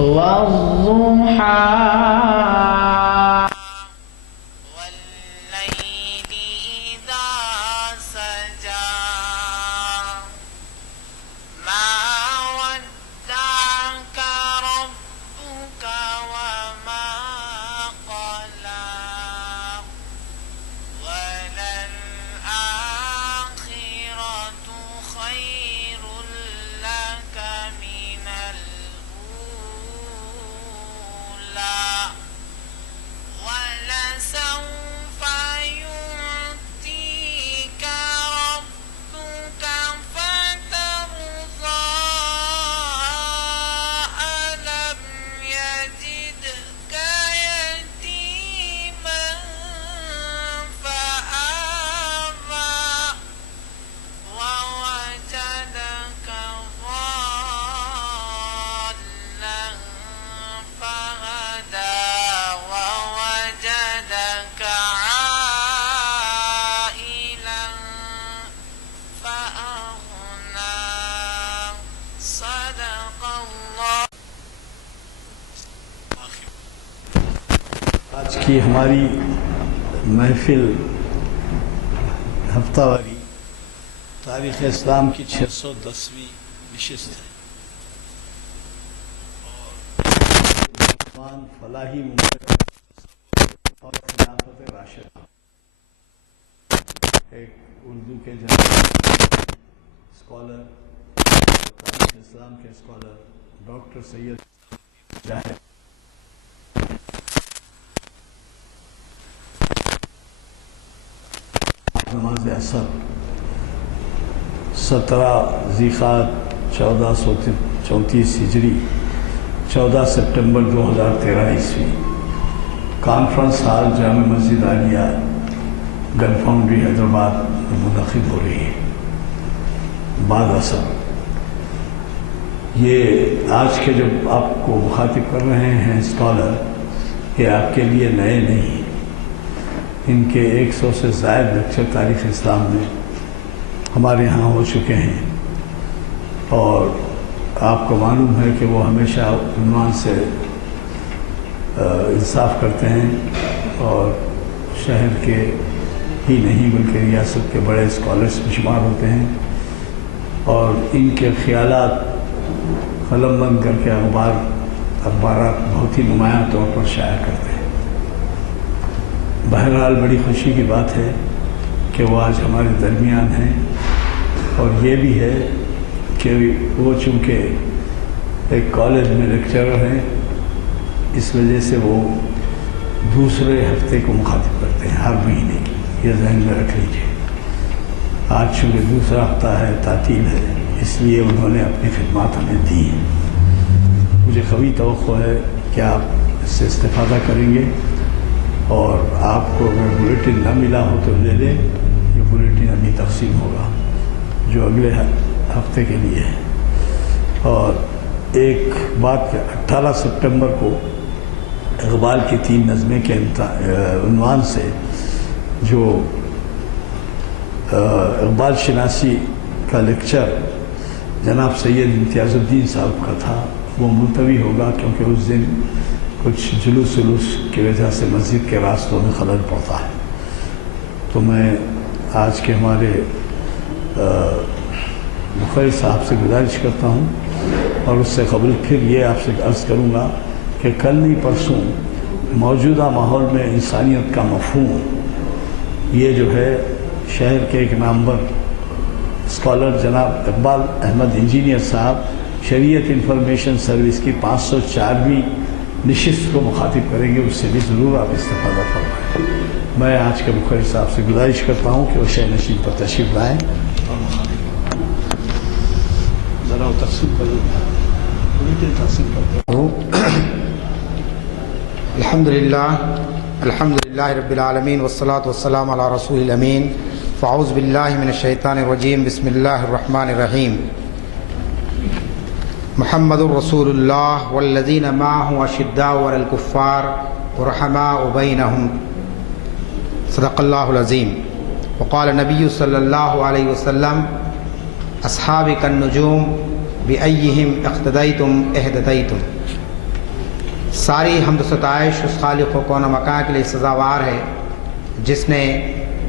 والضحى والليل إذا سجى ما ودعك ربك وما قلى وللآخرة خير لك من الأولى ولسوف يعطيك ربك فترضى ألم يجدك يتيما فآوى ووجدك ضالا فهدى ووجدك عائلا فأغنى صدق الله. آج کی ہماری محفل ہفتہ واری تاریخ اسلام کی 610ویں نشست ہے اور فلاحی مملکت اور خلافت راشدہ ایک اردو کے جنرل اسکالر تاریخ اسلام کے اسکالر ڈاکٹر سید جاہد نماز اثر 17 ذیقعد 1434 ہجری 14 سپٹمبر 2013 عیسوی کانفرنس ہال جامع مسجد عالیہ گن فاؤنڈری حیدرآباد میں منعقد ہو رہی ہے. بعد اثر یہ آج کے جو آپ کو مخاطب کر رہے ہیں اسکالر یہ آپ کے لیے نئے نہیں ہیں. ان کے 100 سے زائد لیکچر تاریخ اسلام میں ہمارے ہاں ہو چکے ہیں اور آپ کو معلوم ہے کہ وہ ہمیشہ عنوان سے انصاف کرتے ہیں اور شہر کے ہی نہیں بلکہ ریاست کے بڑے اسکالرس بھی شمار ہوتے ہیں اور ان کے خیالات قلم بند کر کے اخبارات بہت ہی نمایاں طور پر شائع کرتے ہیں. بہرحال بڑی خوشی کی بات ہے کہ وہ آج ہمارے درمیان ہیں اور یہ بھی ہے کہ وہ چونکہ ایک کالج میں لیکچرر ہیں اس وجہ سے وہ دوسرے ہفتے کو مخاطب کرتے ہیں ہر مہینے کی. یہ ذہن میں رکھ لیجیے. آج چونکہ دوسرا ہفتہ ہے تعطیل ہے اس لیے انہوں نے اپنی خدمات ہمیں دی ہیں. مجھے قوی توقع ہے کہ آپ اس سے استفادہ کریں گے اور آپ کو اگر بلیٹن نہ ملا ہو تو لے لیں. یہ بلیٹن ابھی تقسیم ہوگا جو اگلے ہفتے کے لیے ہے. اور ایک بات کہ 18 سپٹمبر کو اقبال کی 3 نظمیں کے عنوان سے جو اقبال شناسی کا لیکچر جناب سید امتیاز الدین صاحب کا تھا وہ ملتوی ہوگا کیونکہ اس دن کچھ جلوس کی وجہ سے مسجد کے راستوں میں خلل پڑتا ہے. تو میں آج کے ہمارے مخیر صاحب سے گزارش کرتا ہوں اور اس سے قبل پھر یہ آپ سے عرض کروں گا کہ کل نہیں پرسوں موجودہ ماحول میں انسانیت کا مفہوم یہ جو ہے شہر کے ایک نامور اسکالر جناب اقبال احمد انجینئر صاحب شریعت انفارمیشن سروس کی 504ویں نشست کو مخاطب کریں گے. اس سے بھی ضرور آپ استفادہ فرمائیں. میں آج کے مخیر صاحب سے گزارش کرتا ہوں کہ وہ شہ نشین پر تشریف لائیں اور مخاطب ذرا وہ تقسیم کریں. تقسیم کرتے ہوں. الحمدللہ رب العالمین والصلاة والسلام علی رسول الامین. فاعوذ باللہ من الشیطان الرجیم. بسم اللہ الرحمن الرحیم. محمد رسول اللہ والذین معه اشداء علی الکفار رحماء بینہم. صدق اللہ العظیم. وقال نبی صلی اللہ علیہ وسلم اصحابی کالنجوم بأیہم اقتدیتم اہتدیتم. ساری حمد و ستائش اس خالق و کون و مکان کے لیے سزاوار ہے جس نے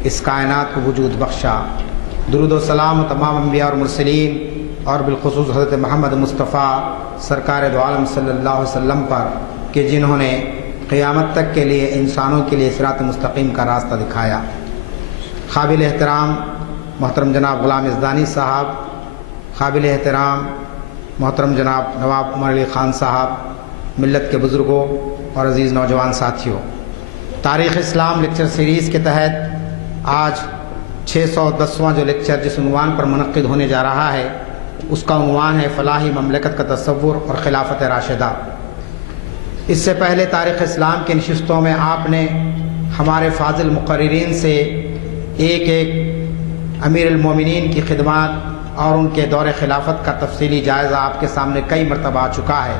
اس کائنات کو وجود بخشا۔ درود و سلام و تمام انبیاء اور مرسلین اور بالخصوص حضرت محمد مصطفیٰ سرکار دو عالم صلی اللہ علیہ وسلم پر کہ جنہوں نے قیامت تک کے لیے انسانوں کے لیے صراط مستقیم کا راستہ دکھایا۔ قابل احترام محترم جناب غلام یزدانی صاحب، قابل احترام محترم جناب نواب عمر علی خان صاحب، ملت کے بزرگوں اور عزیز نوجوان ساتھیوں، تاریخ اسلام لیکچر سیریز کے تحت آج 610واں جو لیکچر جس عنوان پر منعقد ہونے جا رہا ہے اس کا عنوان ہے فلاحی مملکت کا تصور اور خلافت راشدہ۔ اس سے پہلے تاریخ اسلام کی نشستوں میں آپ نے ہمارے فاضل مقررین سے ایک امیر المومنین کی خدمات اور ان کے دور خلافت کا تفصیلی جائزہ آپ کے سامنے کئی مرتبہ آ چکا ہے۔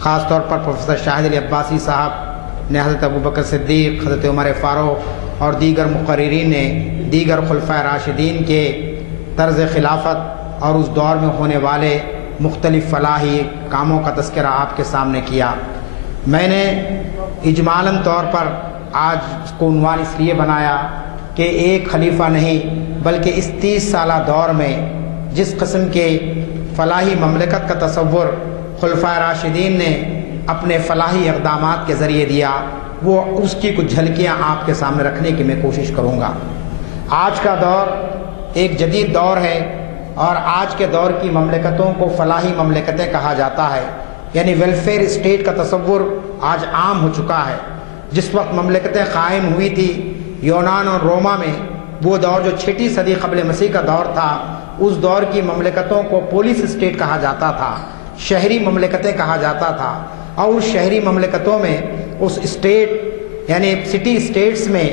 خاص طور پر پروفیسر شاہد علی عباسی صاحب نے حضرت ابوبکر صدیق، حضرت عمر فاروق اور دیگر مقررین نے دیگر خلفائے راشدین کے طرز خلافت اور اس دور میں ہونے والے مختلف فلاحی کاموں کا تذکرہ آپ کے سامنے کیا۔ میں نے اجمالاً طور پر آج اس کو عنوان اس لیے بنایا کہ ایک خلیفہ نہیں بلکہ اس 30 سالہ دور میں جس قسم کے فلاحی مملکت کا تصور خلفائے راشدین نے اپنے فلاحی اقدامات کے ذریعے دیا، وہ اس کی کچھ جھلکیاں آپ کے سامنے رکھنے کی میں کوشش کروں گا۔ آج کا دور ایک جدید دور ہے اور آج کے دور کی مملکتوں کو فلاحی مملکتیں کہا جاتا ہے، یعنی ویلفیئر اسٹیٹ کا تصور آج عام ہو چکا ہے۔ جس وقت مملکتیں قائم ہوئی تھی یونان اور روما میں، وہ دور جو 6 صدی قبل مسیح کا دور تھا، اس دور کی مملکتوں کو پولیس اسٹیٹ کہا جاتا تھا، شہری مملکتیں کہا جاتا تھا، اور اس شہری مملکتوں میں اس اسٹیٹ یعنی سٹی اسٹیٹس میں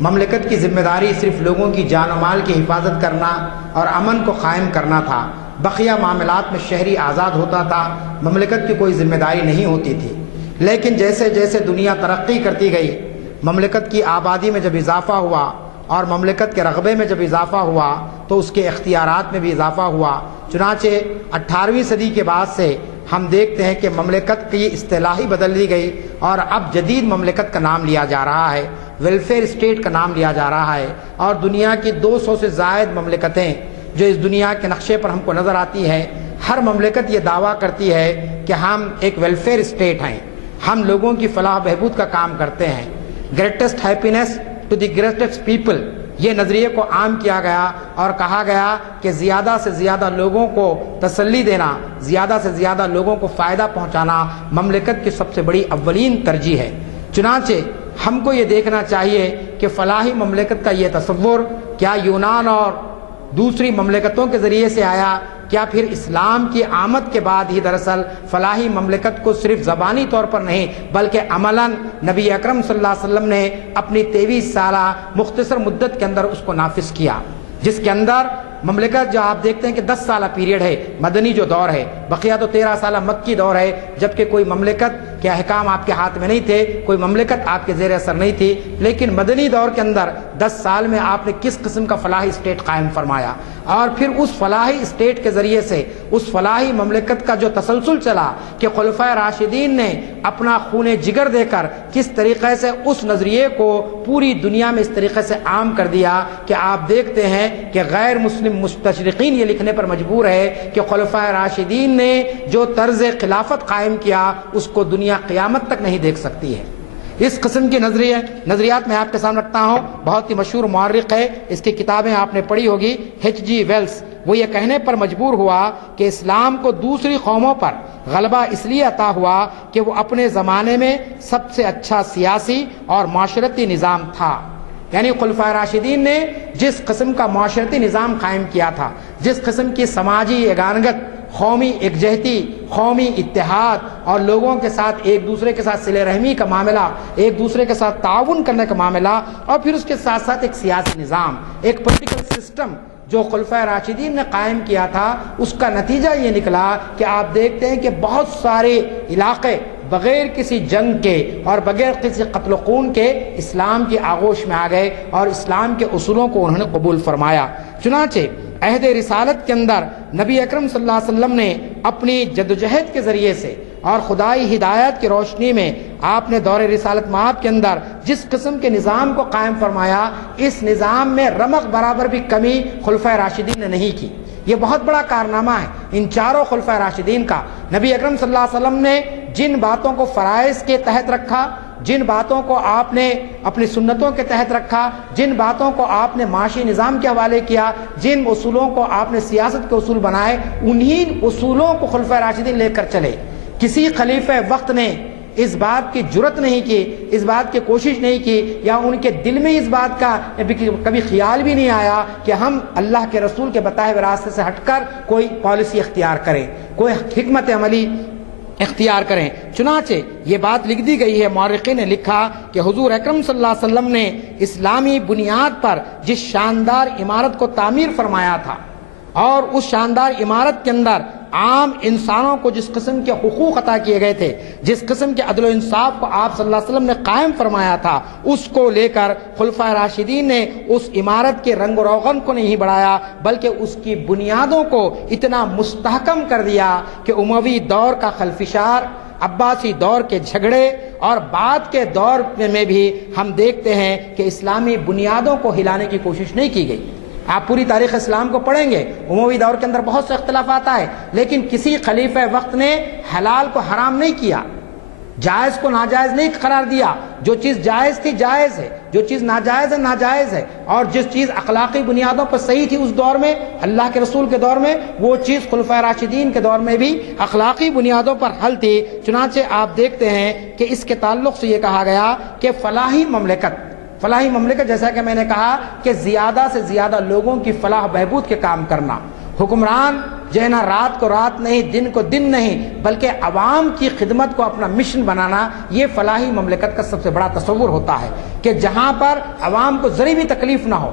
مملکت کی ذمہ داری صرف لوگوں کی جان و مال کی حفاظت کرنا اور امن کو قائم کرنا تھا۔ بقیہ معاملات میں شہری آزاد ہوتا تھا، مملکت کی کوئی ذمہ داری نہیں ہوتی تھی۔ لیکن جیسے جیسے دنیا ترقی کرتی گئی، مملکت کی آبادی میں جب اضافہ ہوا اور مملکت کے رقبے میں جب اضافہ ہوا تو اس کے اختیارات میں بھی اضافہ ہوا۔ چنانچہ 18ویں صدی کے بعد سے ہم دیکھتے ہیں کہ مملکت کی اصطلاح ہی بدل دی گئی اور اب جدید مملکت کا نام لیا جا رہا ہے، ویلفیئر اسٹیٹ کا نام لیا جا رہا ہے، اور دنیا کی 200 سے زائد مملکتیں جو اس دنیا کے نقشے پر ہم کو نظر آتی ہیں، ہر مملکت یہ دعویٰ کرتی ہے کہ ہم ایک ویلفیئر اسٹیٹ ہیں، ہم لوگوں کی فلاح بہبود کا کام کرتے ہیں۔ Greatest happiness to the greatest people, یہ نظریے کو عام کیا گیا اور کہا گیا کہ زیادہ سے زیادہ لوگوں کو تسلی دینا، زیادہ سے زیادہ لوگوں کو فائدہ پہنچانا مملکت کی سب سے بڑی اولین ترجیح ہے۔ چنانچہ ہم کو یہ دیکھنا چاہیے کہ فلاحی مملکت کا یہ تصور کیا یونان اور دوسری مملکتوں کے ذریعے سے آیا، کیا پھر اسلام کی آمد کے بعد ہی دراصل فلاحی مملکت کو صرف زبانی طور پر نہیں بلکہ عملاً نبی اکرم صلی اللہ علیہ وسلم نے اپنی 23 سالہ مختصر مدت کے اندر اس کو نافذ کیا، جس کے اندر مملکت جو آپ دیکھتے ہیں کہ 10 سالہ پیریڈ ہے مدنی جو دور ہے، بقیہ تو 13 سالہ مکی دور ہے، جبکہ کوئی مملکت کے احکام آپ کے ہاتھ میں نہیں تھے، کوئی مملکت آپ کے زیر اثر نہیں تھی، لیکن مدنی دور کے اندر 10 سال میں آپ نے کس قسم کا فلاحی اسٹیٹ قائم فرمایا، اور پھر اس فلاحی اسٹیٹ کے ذریعے سے اس فلاحی مملکت کا جو تسلسل چلا کہ خلفائے راشدین نے اپنا خون جگر دے کر کس طریقے سے اس نظریے کو پوری دنیا میں اس طریقے سے عام کر دیا کہ آپ دیکھتے ہیں کہ غیر مسلم مستشرقین یہ لکھنے پر مجبور ہے کہ خلفائے راشدین نے جو طرز خلافت قائم کیا اس کو دنیا قیامت تک نہیں دیکھ سکتی ہے۔ اس قسم کی نظریات میں آپ کے سامنے رکھتا ہوں، بہت ہی مشہور مورخ ہے، اس کی کتابیں آپ نے پڑھی ہوگی، H.G. ویلس، وہ یہ کہنے پر مجبور ہوا کہ اسلام کو دوسری قوموں پر غلبہ اس لیے عطا ہوا کہ وہ اپنے زمانے میں سب سے اچھا سیاسی اور معاشرتی نظام تھا۔ یعنی خلفائے راشدین نے جس قسم کا معاشرتی نظام قائم کیا تھا، جس قسم کی سماجی یگانگت، قومی یکجہتی، قومی اتحاد اور لوگوں کے ساتھ ایک دوسرے کے ساتھ صلہ رحمی کا معاملہ، ایک دوسرے کے ساتھ تعاون کرنے کا معاملہ، اور پھر اس کے ساتھ ساتھ ایک سیاسی نظام، ایک پولیٹیکل سسٹم جو خلفائے راشدین نے قائم کیا تھا، اس کا نتیجہ یہ نکلا کہ آپ دیکھتے ہیں کہ بہت سارے علاقے بغیر کسی جنگ کے اور بغیر کسی قتل و خون کے اسلام کی آغوش میں آ گئے اور اسلام کے اصولوں کو انہوں نے قبول فرمایا۔ چنانچہ عہد رسالت کے اندر نبی اکرم صلی اللہ علیہ وسلم نے اپنی جدوجہد کے ذریعے سے اور خدائی ہدایت کی روشنی میں آپ نے دور رسالت مآب کے اندر جس قسم کے نظام کو قائم فرمایا، اس نظام میں رمق برابر بھی کمی خلفائے راشدین نے نہیں کی۔ یہ بہت بڑا کارنامہ ہے ان چاروں خلفائے راشدین کا۔ نبی اکرم صلی اللہ علیہ وسلم نے جن باتوں کو فرائض کے تحت رکھا، جن باتوں کو آپ نے اپنی سنتوں کے تحت رکھا، جن باتوں کو آپ نے معاشی نظام کے حوالے کیا، جن اصولوں کو آپ نے سیاست کے اصول بنائے، انہی اصولوں کو خلفائے راشدین لے کر چلے۔ کسی خلیفہ وقت نے اس بات کی جرت نہیں کی، اس بات کی کوشش نہیں کی، یا ان کے دل میں اس بات کا کبھی خیال بھی نہیں آیا کہ ہم اللہ کے رسول کے بتائے ہوئے راستے سے ہٹ کر کوئی پالیسی اختیار کریں، کوئی حکمت عملی اختیار کریں۔ چنانچہ یہ بات لکھ دی گئی ہے، مورخین نے لکھا کہ حضور اکرم صلی اللہ علیہ وسلم نے اسلامی بنیاد پر جس شاندار عمارت کو تعمیر فرمایا تھا، اور اس شاندار عمارت کے اندر عام انسانوں کو جس قسم کے حقوق عطا کیے گئے تھے، جس قسم کے عدل و انصاف کو آپ صلی اللہ علیہ وسلم نے قائم فرمایا تھا، اس کو لے کر خلفائے راشدین نے اس عمارت کے رنگ و روغن کو نہیں بڑھایا، بلکہ اس کی بنیادوں کو اتنا مستحکم کر دیا کہ اموی دور کا خلفشار، عباسی دور کے جھگڑے اور بعد کے دور میں بھی ہم دیکھتے ہیں کہ اسلامی بنیادوں کو ہلانے کی کوشش نہیں کی گئی۔ آپ پوری تاریخ اسلام کو پڑھیں گے، اموی دور کے اندر بہت سے اختلافات آئے، لیکن کسی خلیفہ وقت نے حلال کو حرام نہیں کیا، جائز کو ناجائز نہیں قرار دیا۔ جو چیز جائز تھی جائز ہے، جو چیز ناجائز ہے ناجائز ہے، اور جس چیز اخلاقی بنیادوں پر صحیح تھی اس دور میں، اللہ کے رسول کے دور میں، وہ چیز خلفائے راشدین کے دور میں بھی اخلاقی بنیادوں پر حل تھی۔ چنانچہ آپ دیکھتے ہیں کہ اس کے تعلق سے یہ کہا گیا کہ فلاحی مملکت جیسا کہ میں نے کہا کہ زیادہ سے زیادہ لوگوں کی فلاح بہبود کے کام کرنا، حکمران جو ہے نا رات کو رات نہیں، دن کو دن نہیں، بلکہ عوام کی خدمت کو اپنا مشن بنانا، یہ فلاحی مملکت کا سب سے بڑا تصور ہوتا ہے کہ جہاں پر عوام کو ذرا بھی تکلیف نہ ہو،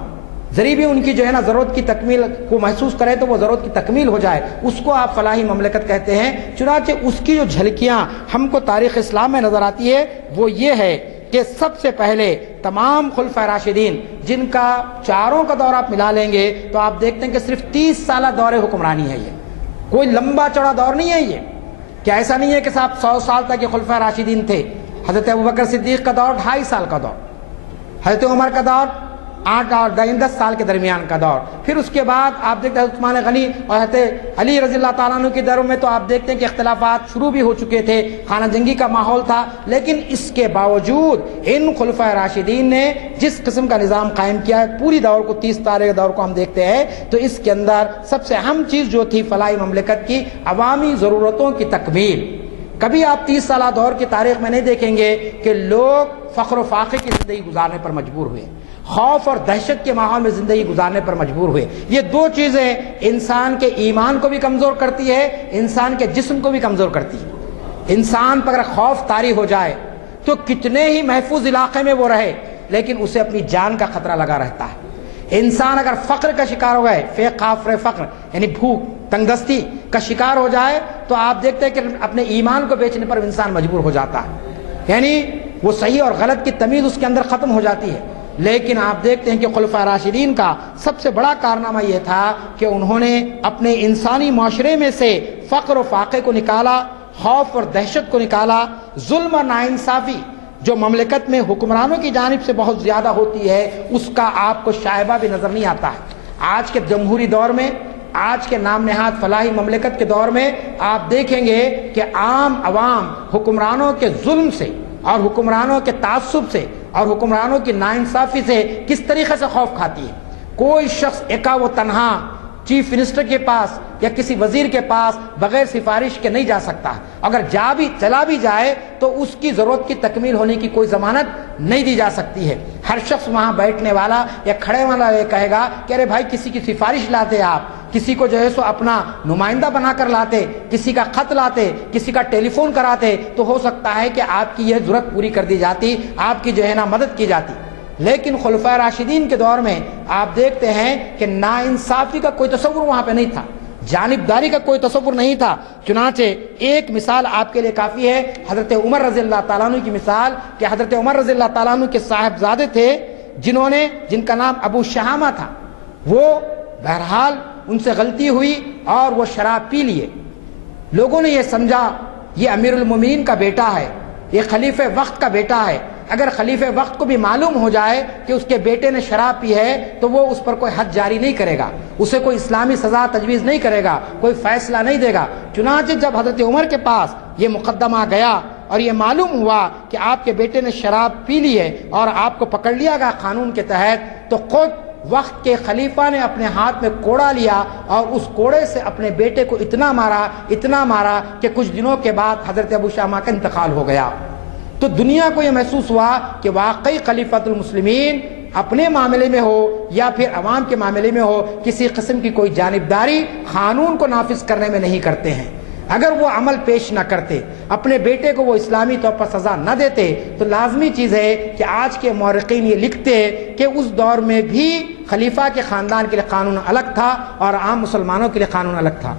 ذرا بھی ان کی جو ہے نا ضرورت کی تکمیل کو محسوس کرے تو وہ ضرورت کی تکمیل ہو جائے، اس کو آپ فلاحی مملکت کہتے ہیں۔ چنانچہ اس کی جو جھلکیاں ہم کو تاریخ اسلام میں نظر آتی ہے وہ یہ ہے کہ سب سے پہلے تمام خلفائے راشدین جن کا چاروں کا دور آپ ملا لیں گے تو آپ دیکھتے ہیں کہ صرف 30 سالہ دور حکمرانی ہے، یہ کوئی لمبا چوڑا دور نہیں ہے۔ یہ کیا ایسا نہیں ہے کہ صاحب 100 سال تک یہ خلفائے راشدین تھے؟ حضرت ابوبکر صدیق کا دور 2.5 سال کا دور، حضرت عمر کا دور 8 اور 10 سال کے درمیان کا دور، پھر اس کے بعد آپ دیکھتے ہیں عثمان غنی اور حضرت علی رضی اللہ تعالیٰ عنہ کے دوروں میں تو آپ دیکھتے ہیں کہ اختلافات شروع بھی ہو چکے تھے، خانہ جنگی کا ماحول تھا، لیکن اس کے باوجود ان خلفائے راشدین نے جس قسم کا نظام قائم کیا ہے، پوری دور کو 30 سال کے دور کو ہم دیکھتے ہیں تو اس کے اندر سب سے اہم چیز جو تھی فلاحی مملکت کی عوامی ضرورتوں کی تکمیل۔ کبھی آپ 30 سالہ دور کی تاریخ میں نہیں دیکھیں گے کہ لوگ فقر و فاقے کی زندگی گزارنے پر مجبور ہوئے، خوف اور دہشت کے ماحول میں زندگی گزارنے پر مجبور ہوئے۔ یہ دو چیزیں انسان کے ایمان کو بھی کمزور کرتی ہے، انسان کے جسم کو بھی کمزور کرتی ہے۔ انسان پر اگر خوف طاری ہو جائے تو کتنے ہی محفوظ علاقے میں وہ رہے لیکن اسے اپنی جان کا خطرہ لگا رہتا ہے۔ انسان اگر فقر کا شکار ہو گئے، فقر یعنی بھوک تنگ دستی کا شکار ہو جائے تو آپ دیکھتے ہیں کہ اپنے ایمان کو بیچنے پر انسان مجبور ہو جاتا ہے، یعنی وہ صحیح اور غلط کی تمیز اس کے اندر ختم ہو جاتی ہے۔ لیکن آپ دیکھتے ہیں کہ خلفائے راشدین کا سب سے بڑا کارنامہ یہ تھا کہ انہوں نے اپنے انسانی معاشرے میں سے فقر و فاقے کو نکالا، خوف اور دہشت کو نکالا، ظلم اور ناانصافی جو مملکت میں حکمرانوں کی جانب سے بہت زیادہ ہوتی ہے اس کا آپ کو شائبہ بھی نظر نہیں آتا ہے۔ آج کے جمہوری دور میں، آج کے نام نہاد فلاحی مملکت کے دور میں آپ دیکھیں گے کہ عام عوام حکمرانوں کے ظلم سے اور حکمرانوں کے تعصب سے اور حکمرانوں کی ناانصافی سے کس طریقے سے خوف کھاتی ہے۔ کوئی شخص ایکا و تنہا چیف منسٹر کے پاس یا کسی وزیر کے پاس بغیر سفارش کے نہیں جا سکتا، اگر چلا بھی جائے تو اس کی ضرورت کی تکمیل ہونے کی کوئی ضمانت نہیں دی جا سکتی ہے۔ ہر شخص وہاں بیٹھنے والا یا کھڑے والا یہ کہے گا کہ ارے بھائی کسی کی سفارش لاتے آپ، کسی کو جو ہے سو اپنا نمائندہ بنا کر لاتے، کسی کا خط لاتے، کسی کا ٹیلی فون کراتے تو ہو سکتا ہے کہ آپ کی یہ ضرورت پوری کر دی جاتی، آپ کی جو ہے نا مدد کی جاتی۔ لیکن خلفائے راشدین کے دور میں آپ دیکھتے ہیں کہ ناانصافی کا کوئی تصور وہاں پہ نہیں تھا، جانبداری کا کوئی تصور نہیں تھا۔ چنانچہ ایک مثال آپ کے لیے کافی ہے، حضرت عمر رضی اللہ تعالیٰ عنہ کی مثال، کہ حضرت عمر رضی اللہ تعالیٰ عنہ کے صاحبزادے تھے جن کا نام ابو شہامہ تھا، وہ بہرحال ان سے غلطی ہوئی اور وہ شراب پی لیے۔ لوگوں نے یہ سمجھا یہ امیر المومنین کا بیٹا ہے، یہ خلیفہ وقت کا بیٹا ہے، اگر خلیفہ وقت کو بھی معلوم ہو جائے کہ اس کے بیٹے نے شراب پی ہے تو وہ اس پر کوئی حد جاری نہیں کرے گا، اسے کوئی اسلامی سزا تجویز نہیں کرے گا، کوئی فیصلہ نہیں دے گا۔ چنانچہ جب حضرت عمر کے پاس یہ مقدمہ گیا اور یہ معلوم ہوا کہ آپ کے بیٹے نے شراب پی لی ہے اور آپ کو پکڑ لیا گیا قانون کے تحت، تو خود وقت کے خلیفہ نے اپنے ہاتھ میں کوڑا لیا اور اس کوڑے سے اپنے بیٹے کو اتنا مارا کہ کچھ دنوں کے بعد حضرت ابو شامہ کا انتقال ہو گیا۔ تو دنیا کو یہ محسوس ہوا کہ واقعی خلیفۃ المسلمین اپنے معاملے میں ہو یا پھر عوام کے معاملے میں ہو، کسی قسم کی کوئی جانبداری قانون کو نافذ کرنے میں نہیں کرتے ہیں۔ اگر وہ عمل پیش نہ کرتے، اپنے بیٹے کو وہ اسلامی طور پر سزا نہ دیتے، تو لازمی چیز ہے کہ آج کے مورخین یہ لکھتے کہ اس دور میں بھی خلیفہ کے خاندان کے لیے قانون الگ تھا اور عام مسلمانوں کے لیے قانون الگ تھا۔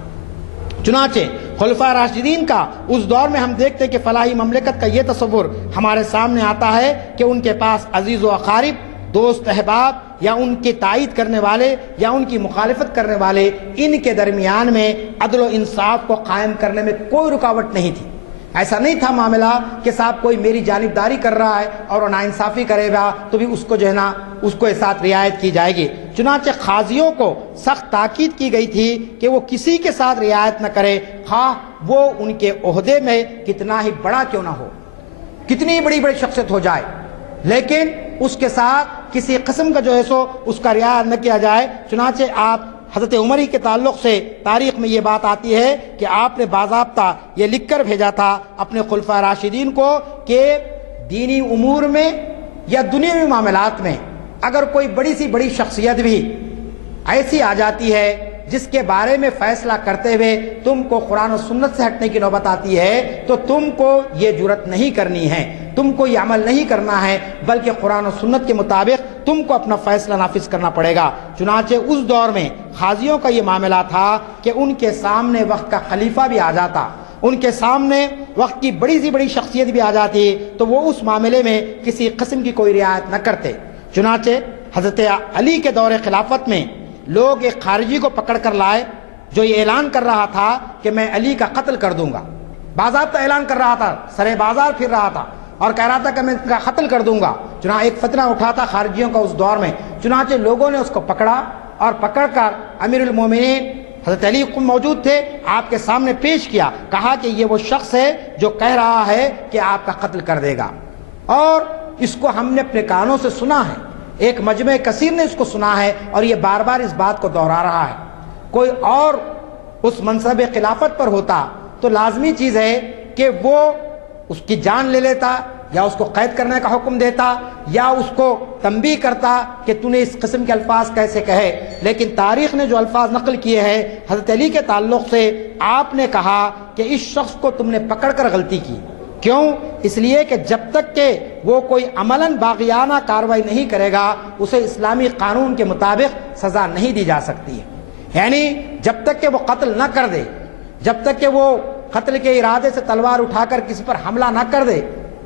چنانچہ خلفاء راشدین کا اس دور میں ہم دیکھتے ہیں کہ فلاحی مملکت کا یہ تصور ہمارے سامنے آتا ہے کہ ان کے پاس عزیز و اقارب، دوست احباب یا ان کی تائید کرنے والے یا ان کی مخالفت کرنے والے، ان کے درمیان میں عدل و انصاف کو قائم کرنے میں کوئی رکاوٹ نہیں تھی۔ ایسا نہیں تھا معاملہ کہ صاحب کوئی میری جانبداری کر رہا ہے اور وہ ناانصافی کرے گا تو بھی اس کو جو ہے نا اس کو ساتھ رعایت کی جائے گی۔ چنانچہ قاضیوں کو سخت تاکید کی گئی تھی کہ وہ کسی کے ساتھ رعایت نہ کرے، خواہ وہ ان کے عہدے میں کتنا ہی بڑا کیوں نہ ہو، کتنی بڑی شخصیت ہو جائے، لیکن اس کے ساتھ کسی قسم کا جو ہے سو اس کا رعایت نہ کیا جائے۔ چنانچہ آپ حضرت عمر کے تعلق سے تاریخ میں یہ بات آتی ہے کہ آپ نے باضابطہ یہ لکھ کر بھیجا تھا اپنے خلفاء راشدین کو کہ دینی امور میں یا دنیاوی معاملات میں اگر کوئی بڑی سی بڑی شخصیت بھی ایسی آ جاتی ہے جس کے بارے میں فیصلہ کرتے ہوئے تم کو قرآن و سنت سے ہٹنے کی نوبت آتی ہے تو تم کو یہ جرت نہیں کرنی ہے، تم کو یہ عمل نہیں کرنا ہے، بلکہ قرآن و سنت کے مطابق تم کو اپنا فیصلہ نافذ کرنا پڑے گا۔ چنانچہ اس دور میں قاضیوں کا یہ معاملہ تھا کہ ان کے سامنے وقت کا خلیفہ بھی آ جاتا، ان کے سامنے وقت کی بڑی سی بڑی شخصیت بھی آ جاتی تو وہ اس معاملے میں کسی قسم کی کوئی رعایت نہ کرتے۔ چنانچہ حضرت علی کے دور خلافت میں لوگ ایک خارجی کو پکڑ کر لائے جو یہ اعلان کر رہا تھا کہ میں علی کا قتل کر دوں گا، باضابطہ اعلان کر رہا تھا، سرے بازار پھر رہا تھا اور کہہ رہا تھا کہ میں ان کا قتل کر دوں گا۔ چنانچہ ایک فتنہ اٹھا تھا خارجیوں کا اس دور میں، چنانچہ لوگوں نے اس کو پکڑا اور پکڑ کر امیر المومنین حضرت علی موجود تھے، آپ کے سامنے پیش کیا، کہا کہ یہ وہ شخص ہے جو کہہ رہا ہے کہ آپ کا قتل کر دے گا، اور اس کو ہم نے اپنے کانوں سے سنا ہے، ایک مجمع کثیر نے اس کو سنا ہے اور یہ بار بار اس بات کو دہرا رہا ہے۔ کوئی اور اس منصب خلافت پر ہوتا تو لازمی چیز ہے کہ وہ اس کی جان لے لیتا یا اس کو قید کرنے کا حکم دیتا یا اس کو تنبیہ کرتا کہ تو نے اس قسم کے الفاظ کیسے کہے، لیکن تاریخ نے جو الفاظ نقل کیے ہیں حضرت علی کے تعلق سے، آپ نے کہا کہ اس شخص کو تم نے پکڑ کر غلطی کی۔ کیوں؟ اس لیے کہ جب تک کہ وہ کوئی عملاً باغیانہ کارروائی نہیں کرے گا اسے اسلامی قانون کے مطابق سزا نہیں دی جا سکتی ہے۔ یعنی جب تک کہ وہ قتل نہ کر دے، جب تک کہ وہ قتل کے ارادے سے تلوار اٹھا کر کسی پر حملہ نہ کر دے،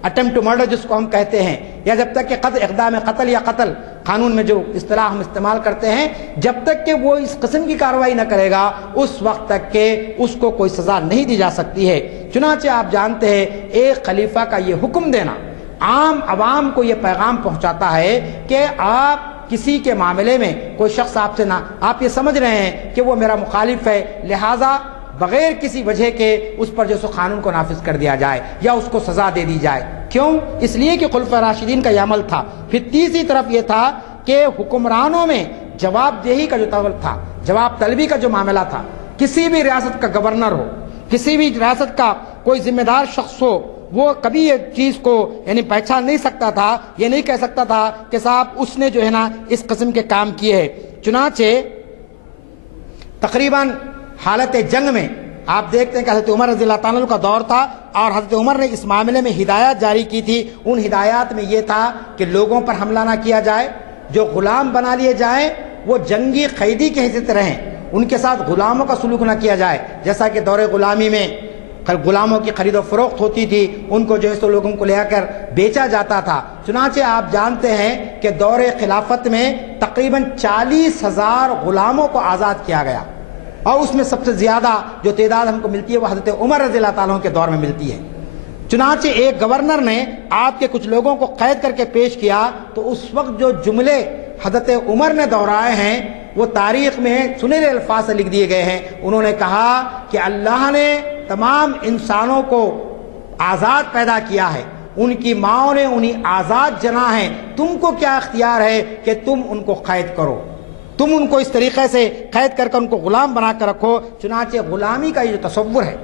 اٹمپٹ ٹو مرڈر جس کو ہم کہتے ہیں، یا جب تک کہ اقدام قتل یا قتل قانون میں جو اصطلاح ہم استعمال کرتے ہیں، جب تک کہ وہ اس قسم کی کارروائی نہ کرے گا اس وقت تک کہ اس کو کوئی سزا نہیں دی جا سکتی ہے۔ چنانچہ آپ جانتے ہیں ایک خلیفہ کا یہ حکم دینا عام عوام کو یہ پیغام پہنچاتا ہے کہ آپ کسی کے معاملے میں کوئی شخص آپ سے نہ، آپ یہ سمجھ رہے ہیں کہ وہ میرا مخالف ہے، لہٰذا بغیر کسی وجہ کے اس پر جو سو قانون کو نافذ کر دیا جائے یا اس کو سزا دے دی جائے۔ کیوں؟ اس لیے کہ خلفاء راشدین کا یہ عمل تھا۔ پھر تیسری طرف یہ تھا کہ حکمرانوں میں جواب دہی کا جو طور تھا، جواب طلبی کا جو معاملہ تھا، کسی بھی ریاست کا گورنر ہو، کسی بھی ریاست کا کوئی ذمہ دار شخص ہو، وہ کبھی یہ چیز کو یعنی پہچان نہیں سکتا تھا، یہ نہیں کہہ سکتا تھا کہ صاحب اس نے جو ہے نا اس قسم کے کام کیے ہیں۔ چنانچہ تقریباً حالت جنگ میں آپ دیکھتے ہیں کہ حضرت عمر رضی اللہ تعالیٰ عنہ کا دور تھا اور حضرت عمر نے اس معاملے میں ہدایات جاری کی تھی۔ ان ہدایات میں یہ تھا کہ لوگوں پر حملہ نہ کیا جائے، جو غلام بنا لیے جائیں وہ جنگی قیدی کے حیثیت رہیں، ان کے ساتھ غلاموں کا سلوک نہ کیا جائے، جیسا کہ دور غلامی میں غلاموں کی خرید و فروخت ہوتی تھی، ان کو جو ہے سو لوگوں کو لے کر بیچا جاتا تھا۔ چنانچہ آپ جانتے ہیں کہ دور خلافت میں تقریباً 40,000 غلاموں کو آزاد کیا گیا، اور اس میں سب سے زیادہ جو تعداد ہم کو ملتی ہے وہ حضرت عمر رضی اللہ تعالیٰ عنہ کے دور میں ملتی ہے۔ چنانچہ ایک گورنر نے آپ کے کچھ لوگوں کو قید کر کے پیش کیا تو اس وقت جو جملے حضرت عمر نے دہرائے ہیں وہ تاریخ میں سنہرے الفاظ سے لکھ دیے گئے ہیں۔ انہوں نے کہا کہ اللہ نے تمام انسانوں کو آزاد پیدا کیا ہے، ان کی ماؤں نے انہیں آزاد جنا ہے، تم کو کیا اختیار ہے کہ تم ان کو قید کرو، تم ان کو اس طریقے سے قید کر ان کو غلام بنا کر رکھو۔ چنانچہ غلامی کا یہ جو تصور ہے،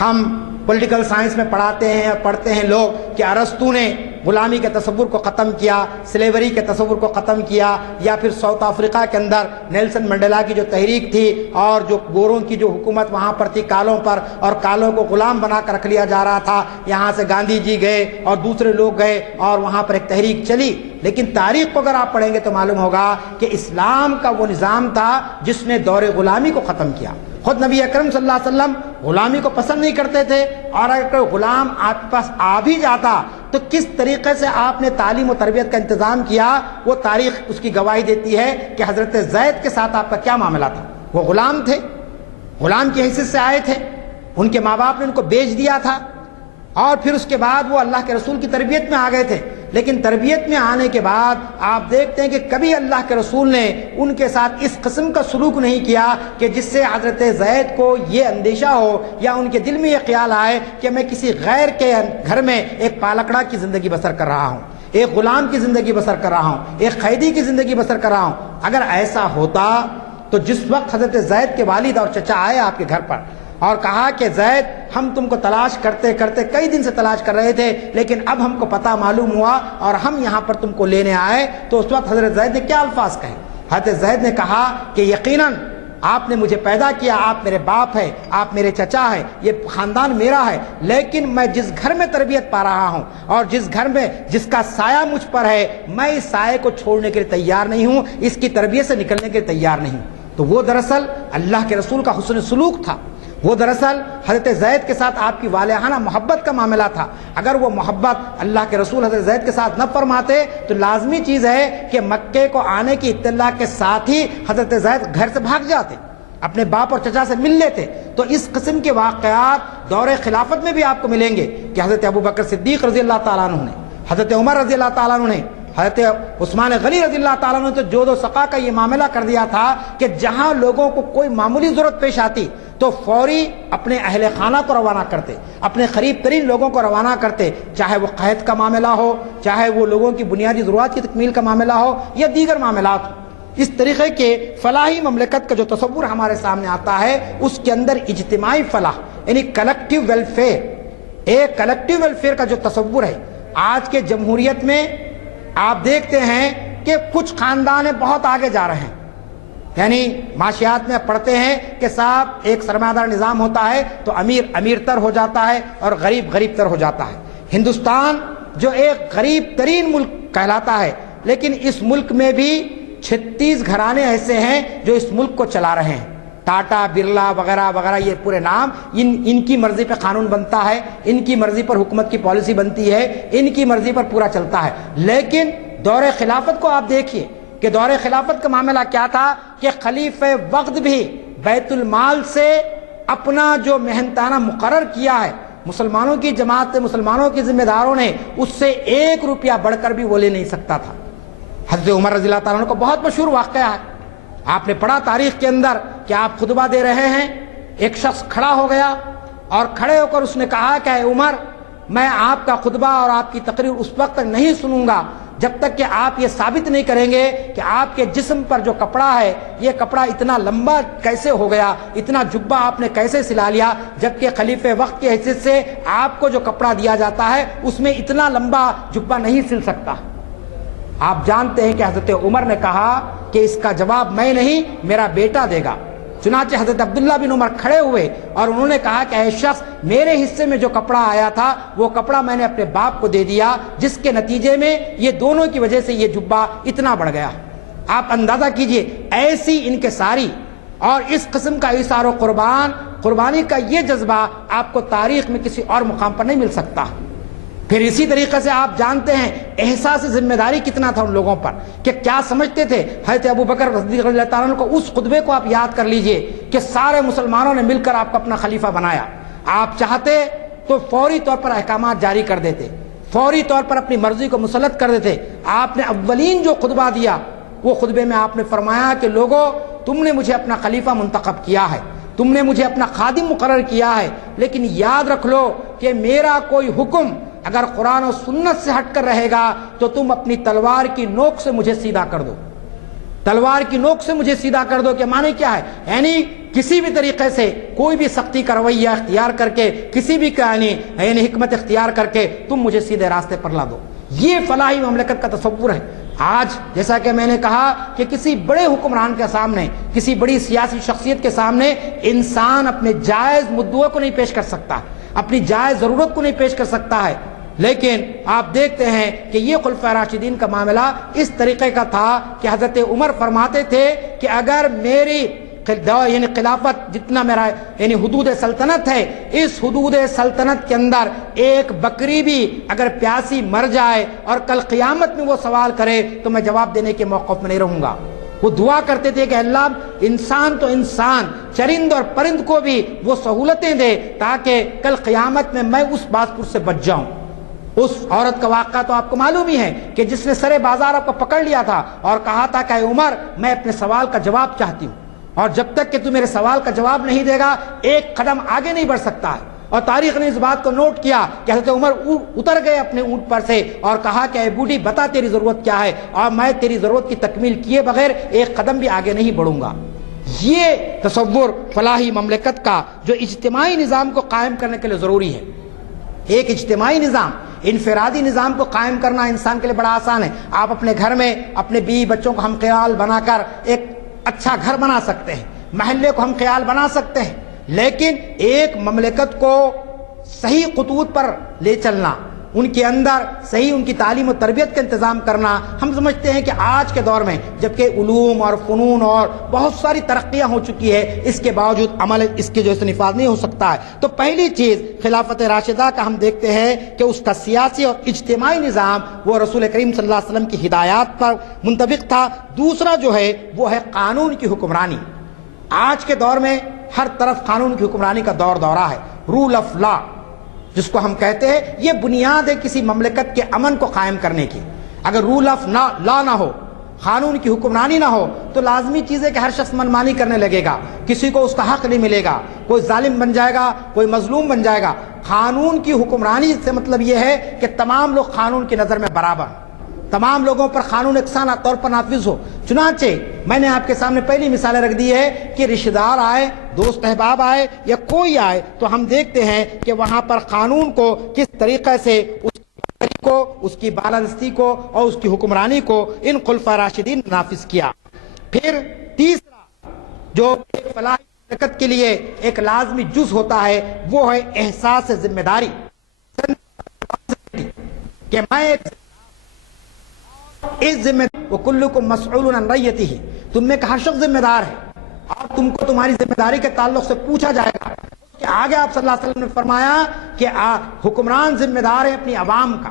ہم پولیٹیکل سائنس میں پڑھاتے ہیں اور پڑھتے ہیں لوگ کہ ارسطو نے غلامی کے تصور کو ختم کیا، سلیوری کے تصور کو ختم کیا، یا پھر ساؤتھ افریقہ کے اندر نیلسن منڈیلا کی جو تحریک تھی اور جو گوروں کی جو حکومت وہاں پر تھی کالوں پر، اور کالوں کو غلام بنا کر رکھ لیا جا رہا تھا، یہاں سے گاندھی جی گئے اور دوسرے لوگ گئے اور وہاں پر ایک تحریک چلی۔ لیکن تاریخ کو اگر آپ پڑھیں گے تو معلوم ہوگا کہ اسلام کا وہ نظام تھا جس نے دور غلامی کو ختم کیا۔ خود نبی اکرم صلی اللہ علیہ وسلم غلامی کو پسند نہیں کرتے تھے، اور اگر غلام آپ کے پاس آ بھی جاتا تو کس طریقے سے آپ نے تعلیم و تربیت کا انتظام کیا وہ تاریخ اس کی گواہی دیتی ہے کہ حضرت زید کے ساتھ آپ کا کیا معاملہ تھا۔ وہ غلام تھے، غلام کی حیثیت سے آئے تھے، ان کے ماں باپ نے ان کو بیچ دیا تھا، اور پھر اس کے بعد وہ اللہ کے رسول کی تربیت میں آ گئے تھے۔ لیکن تربیت میں آنے کے بعد آپ دیکھتے ہیں کہ کبھی اللہ کے رسول نے ان کے ساتھ اس قسم کا سلوک نہیں کیا کہ جس سے حضرت زید کو یہ اندیشہ ہو یا ان کے دل میں یہ خیال آئے کہ میں کسی غیر کے گھر میں ایک پالکڑا کی زندگی بسر کر رہا ہوں، ایک غلام کی زندگی بسر کر رہا ہوں، ایک قیدی کی زندگی بسر کر رہا ہوں۔ اگر ایسا ہوتا تو جس وقت حضرت زید کے والد اور چچا آئے آپ کے گھر پر اور کہا کہ زید ہم تم کو تلاش کرتے کرتے کئی دن سے تلاش کر رہے تھے، لیکن اب ہم کو پتہ معلوم ہوا اور ہم یہاں پر تم کو لینے آئے، تو اس وقت حضرت زید نے کیا الفاظ کہے؟ حضرت زید نے کہا کہ یقیناً آپ نے مجھے پیدا کیا، آپ میرے باپ ہیں، آپ میرے چچا ہیں، یہ خاندان میرا ہے، لیکن میں جس گھر میں تربیت پا رہا ہوں اور جس گھر میں جس کا سایہ مجھ پر ہے، میں اس سائے کو چھوڑنے کے لیے تیار نہیں ہوں، اس کی تربیت سے نکلنے کے لیے تیار نہیں ہوں۔ تو وہ دراصل اللہ کے رسول کا حسن سلوک تھا، وہ دراصل حضرت زید کے ساتھ آپ کی والہانہ محبت کا معاملہ تھا۔ اگر وہ محبت اللہ کے رسول حضرت زید کے ساتھ نہ فرماتے تو لازمی چیز ہے کہ مکے کو آنے کی اطلاع کے ساتھ ہی حضرت زید گھر سے بھاگ جاتے، اپنے باپ اور چچا سے مل لیتے۔ تو اس قسم کے واقعات دور خلافت میں بھی آپ کو ملیں گے کہ حضرت ابوبکر صدیق رضی اللہ تعالیٰ عنہ نے، حضرت عمر رضی اللہ تعالیٰ عنہ نے، حضرت عثمان غنی رضی اللہ تعالیٰ عنہ تو جود و سقا کا یہ معاملہ کر دیا تھا کہ جہاں لوگوں کو کوئی معمولی ضرورت پیش آتی تو فوری اپنے اہل خانہ کو روانہ کرتے، اپنے قریب ترین لوگوں کو روانہ کرتے، چاہے وہ قحط کا معاملہ ہو، چاہے وہ لوگوں کی بنیادی ضروریات کی تکمیل کا معاملہ ہو یا دیگر معاملات ہو۔ اس طریقے کے فلاحی مملکت کا جو تصور ہمارے سامنے آتا ہے اس کے اندر اجتماعی فلاح یعنی کلیکٹیو ویلفیئر، ایک کلیکٹیو ویلفیئر کا جو تصور ہے آج کے جمہوریت میں آپ دیکھتے ہیں کہ کچھ خاندان بہت آگے جا رہے ہیں، یعنی معاشیات میں پڑھتے ہیں کہ صاحب ایک سرمایہ دار نظام ہوتا ہے تو امیر امیر تر ہو جاتا ہے اور غریب غریب تر ہو جاتا ہے۔ ہندوستان جو ایک غریب ترین ملک کہلاتا ہے، لیکن اس ملک میں بھی 36 گھرانے ایسے ہیں جو اس ملک کو چلا رہے ہیں، ٹاٹا، برلا وغیرہ وغیرہ، یہ پورے نام، ان کی مرضی پہ قانون بنتا ہے، ان کی مرضی پر حکومت کی پالیسی بنتی ہے، ان کی مرضی پر پورا چلتا ہے۔ لیکن دور خلافت کو آپ دیکھیے کہ دور خلافت کا معاملہ کیا تھا کہ خلیفہ وقت بھی بیت المال سے اپنا جو محنتانہ مقرر کیا ہے، مسلمانوں کی جماعت، مسلمانوں کے ذمہ داروں نے اس سے 1 روپیہ بڑھ کر بھی وہ لے نہیں سکتا تھا۔ حضرت عمر رضی اللہ تعالیٰ عنہ کو بہت مشہور واقعہ ہے، آپ نے پڑھا تاریخ کے اندر کہ آپ خطبہ دے رہے ہیں، ایک شخص کھڑا ہو گیا اور کھڑے ہو کر اس نے کہا کہ اے عمر، میں آپ کا خطبہ اور آپ کی تقریر اس وقت تک نہیں سنوں گا جب تک کہ آپ یہ ثابت نہیں کریں گے کہ آپ کے جسم پر جو کپڑا ہے یہ کپڑا اتنا لمبا کیسے ہو گیا، اتنا جبہ آپ نے کیسے سلا لیا، جبکہ خلیفہ وقت کی حیثیت سے آپ کو جو کپڑا دیا جاتا ہے اس میں اتنا لمبا جبہ نہیں سل سکتا۔ آپ جانتے ہیں کہ حضرت عمر نے کہا کہ اس کا جواب میں نہیں میرا بیٹا دے گا۔ چنانچہ حضرت عبداللہ بن عمر کھڑے ہوئے اور انہوں نے کہا کہ اے شخص، میرے حصے میں جو کپڑا آیا تھا وہ کپڑا میں نے اپنے باپ کو دے دیا، جس کے نتیجے میں یہ دونوں کی وجہ سے یہ جبہ اتنا بڑھ گیا۔ آپ اندازہ کیجئے ایسی انکساری اور اس قسم کا ایثار و قربانی کا یہ جذبہ آپ کو تاریخ میں کسی اور مقام پر نہیں مل سکتا۔ پھر اسی طریقے سے آپ جانتے ہیں احساس ذمہ داری کتنا تھا ان لوگوں پر کہ کیا سمجھتے تھے. حضرت ابو بکر صدیق رضی اللہ تعالیٰ عنہ کو اس خطبے کو آپ یاد کر لیجئے کہ سارے مسلمانوں نے مل کر آپ کو اپنا خلیفہ بنایا. آپ چاہتے تو فوری طور پر احکامات جاری کر دیتے, فوری طور پر اپنی مرضی کو مسلط کر دیتے. آپ نے اولین جو خطبہ دیا وہ خطبے میں آپ نے فرمایا کہ لوگو تم نے مجھے اپنا خلیفہ منتخب کیا ہے, تم نے مجھے اپنا خادم مقرر کیا ہے, لیکن یاد رکھ لو کہ میرا کوئی حکم اگر قرآن و سنت سے ہٹ کر رہے گا تو تم اپنی تلوار کی نوک سے مجھے سیدھا کر دو. تلوار کی نوک سے مجھے سیدھا کر دو. کہ معنی کیا ہے؟ یعنی کسی بھی طریقے سے کوئی بھی سختی کا رویہ اختیار کر کے, کسی بھی یعنی حکمت اختیار کر کے تم مجھے سیدھے راستے پر لا دو. یہ فلاحی مملکت کا تصور ہے. آج جیسا کہ میں نے کہا کہ کسی بڑے حکمران کے سامنے, کسی بڑی سیاسی شخصیت کے سامنے انسان اپنے جائز مدعوں کو نہیں پیش کر سکتا, اپنی جائز ضرورت کو نہیں پیش کر سکتا ہے. لیکن آپ دیکھتے ہیں کہ یہ خلفائے راشدین کا معاملہ اس طریقے کا تھا کہ حضرت عمر فرماتے تھے کہ اگر میری یعنی خلافت جتنا میرا یعنی حدود سلطنت ہے, اس حدود سلطنت کے اندر ایک بکری بھی اگر پیاسی مر جائے اور کل قیامت میں وہ سوال کرے تو میں جواب دینے کے موقف میں نہیں رہوں گا. وہ دعا کرتے تھے کہ اللہ انسان تو انسان, چرند اور پرند کو بھی وہ سہولتیں دے تاکہ کل قیامت میں میں اس بازپور سے بچ جاؤں. اس عورت کا واقعہ تو آپ کو معلوم ہی ہے کہ جس نے سرے بازار آپ کو پکڑ لیا تھا اور کہا تھا کہ اے عمر میں اپنے سوال کا جواب چاہتی ہوں, اور جب تک کہ تو میرے سوال کا جواب نہیں دے گا ایک قدم آگے نہیں بڑھ سکتا ہے. اور تاریخ نے اس بات کو نوٹ کیا کہ حضرت عمر اتر گئے اپنے اونٹ پر سے اور کہا کہ اے بوڑھی بتا تیری ضرورت کیا ہے, اور میں تیری ضرورت کی تکمیل کیے بغیر ایک قدم بھی آگے نہیں بڑھوں گا. یہ تصور فلاحی مملکت کا جو اجتماعی نظام کو قائم کرنے کے لیے ضروری ہے. ایک اجتماعی نظام, انفرادی نظام کو قائم کرنا انسان کے لیے بڑا آسان ہے. آپ اپنے گھر میں اپنے بیوی بچوں کو ہم خیال بنا کر ایک اچھا گھر بنا سکتے ہیں, محلے کو ہم خیال بنا سکتے ہیں, لیکن ایک مملکت کو صحیح خطوط پر لے چلنا, ان کے اندر صحیح ان کی تعلیم و تربیت کا انتظام کرنا, ہم سمجھتے ہیں کہ آج کے دور میں جبکہ علوم اور فنون اور بہت ساری ترقیاں ہو چکی ہے, اس کے باوجود عمل اس کے جو نفاذ نہیں ہو سکتا ہے. تو پہلی چیز خلافت راشدہ کا ہم دیکھتے ہیں کہ اس کا سیاسی اور اجتماعی نظام وہ رسول کریم صلی اللہ علیہ وسلم کی ہدایات پر منطبق تھا. دوسرا جو ہے وہ ہے قانون کی حکمرانی. آج کے دور میں ہر طرف قانون کی حکمرانی کا دورہ ہے. رول آف لا جس کو ہم کہتے ہیں, یہ بنیاد ہے کسی مملکت کے امن کو قائم کرنے کی. اگر رول آف لا نہ ہو, قانون کی حکمرانی نہ ہو, تو لازمی چیز ہے کہ ہر شخص منمانی کرنے لگے گا, کسی کو اس کا حق نہیں ملے گا, کوئی ظالم بن جائے گا, کوئی مظلوم بن جائے گا. قانون کی حکمرانی سے مطلب یہ ہے کہ تمام لوگ قانون کی نظر میں برابر, تمام لوگوں پر قانون یکساں طور پر نافذ ہو. چنانچہ میں نے آپ کے سامنے پہلی مثالیں رکھ دی ہے کہ رشتہ دار آئے, دوست احباب آئے یا کوئی آئے, تو ہم دیکھتے ہیں کہ وہاں پر قانون کو کس طریقے سے اس کی بالادستی کو اور اس کی حکمرانی کو ان خلفائے راشدین نے نافذ کیا. پھر تیسرا جو فلاحی مملکت کے لیے ایک لازمی جز ہوتا ہے وہ ہے احساس ذمہ داری, کہ میں اس ذمہ وکلکم مسئول عن رعیتہ, تم میں ہر شخص ذمہ دار ہے اور تم کو تمہاری ذمہ داری کے تعلق سے پوچھا جائے گا. کہ آگے آپ صلی اللہ علیہ وسلم نے فرمایا کہ حکمران ذمہ دار ہے اپنی عوام کا,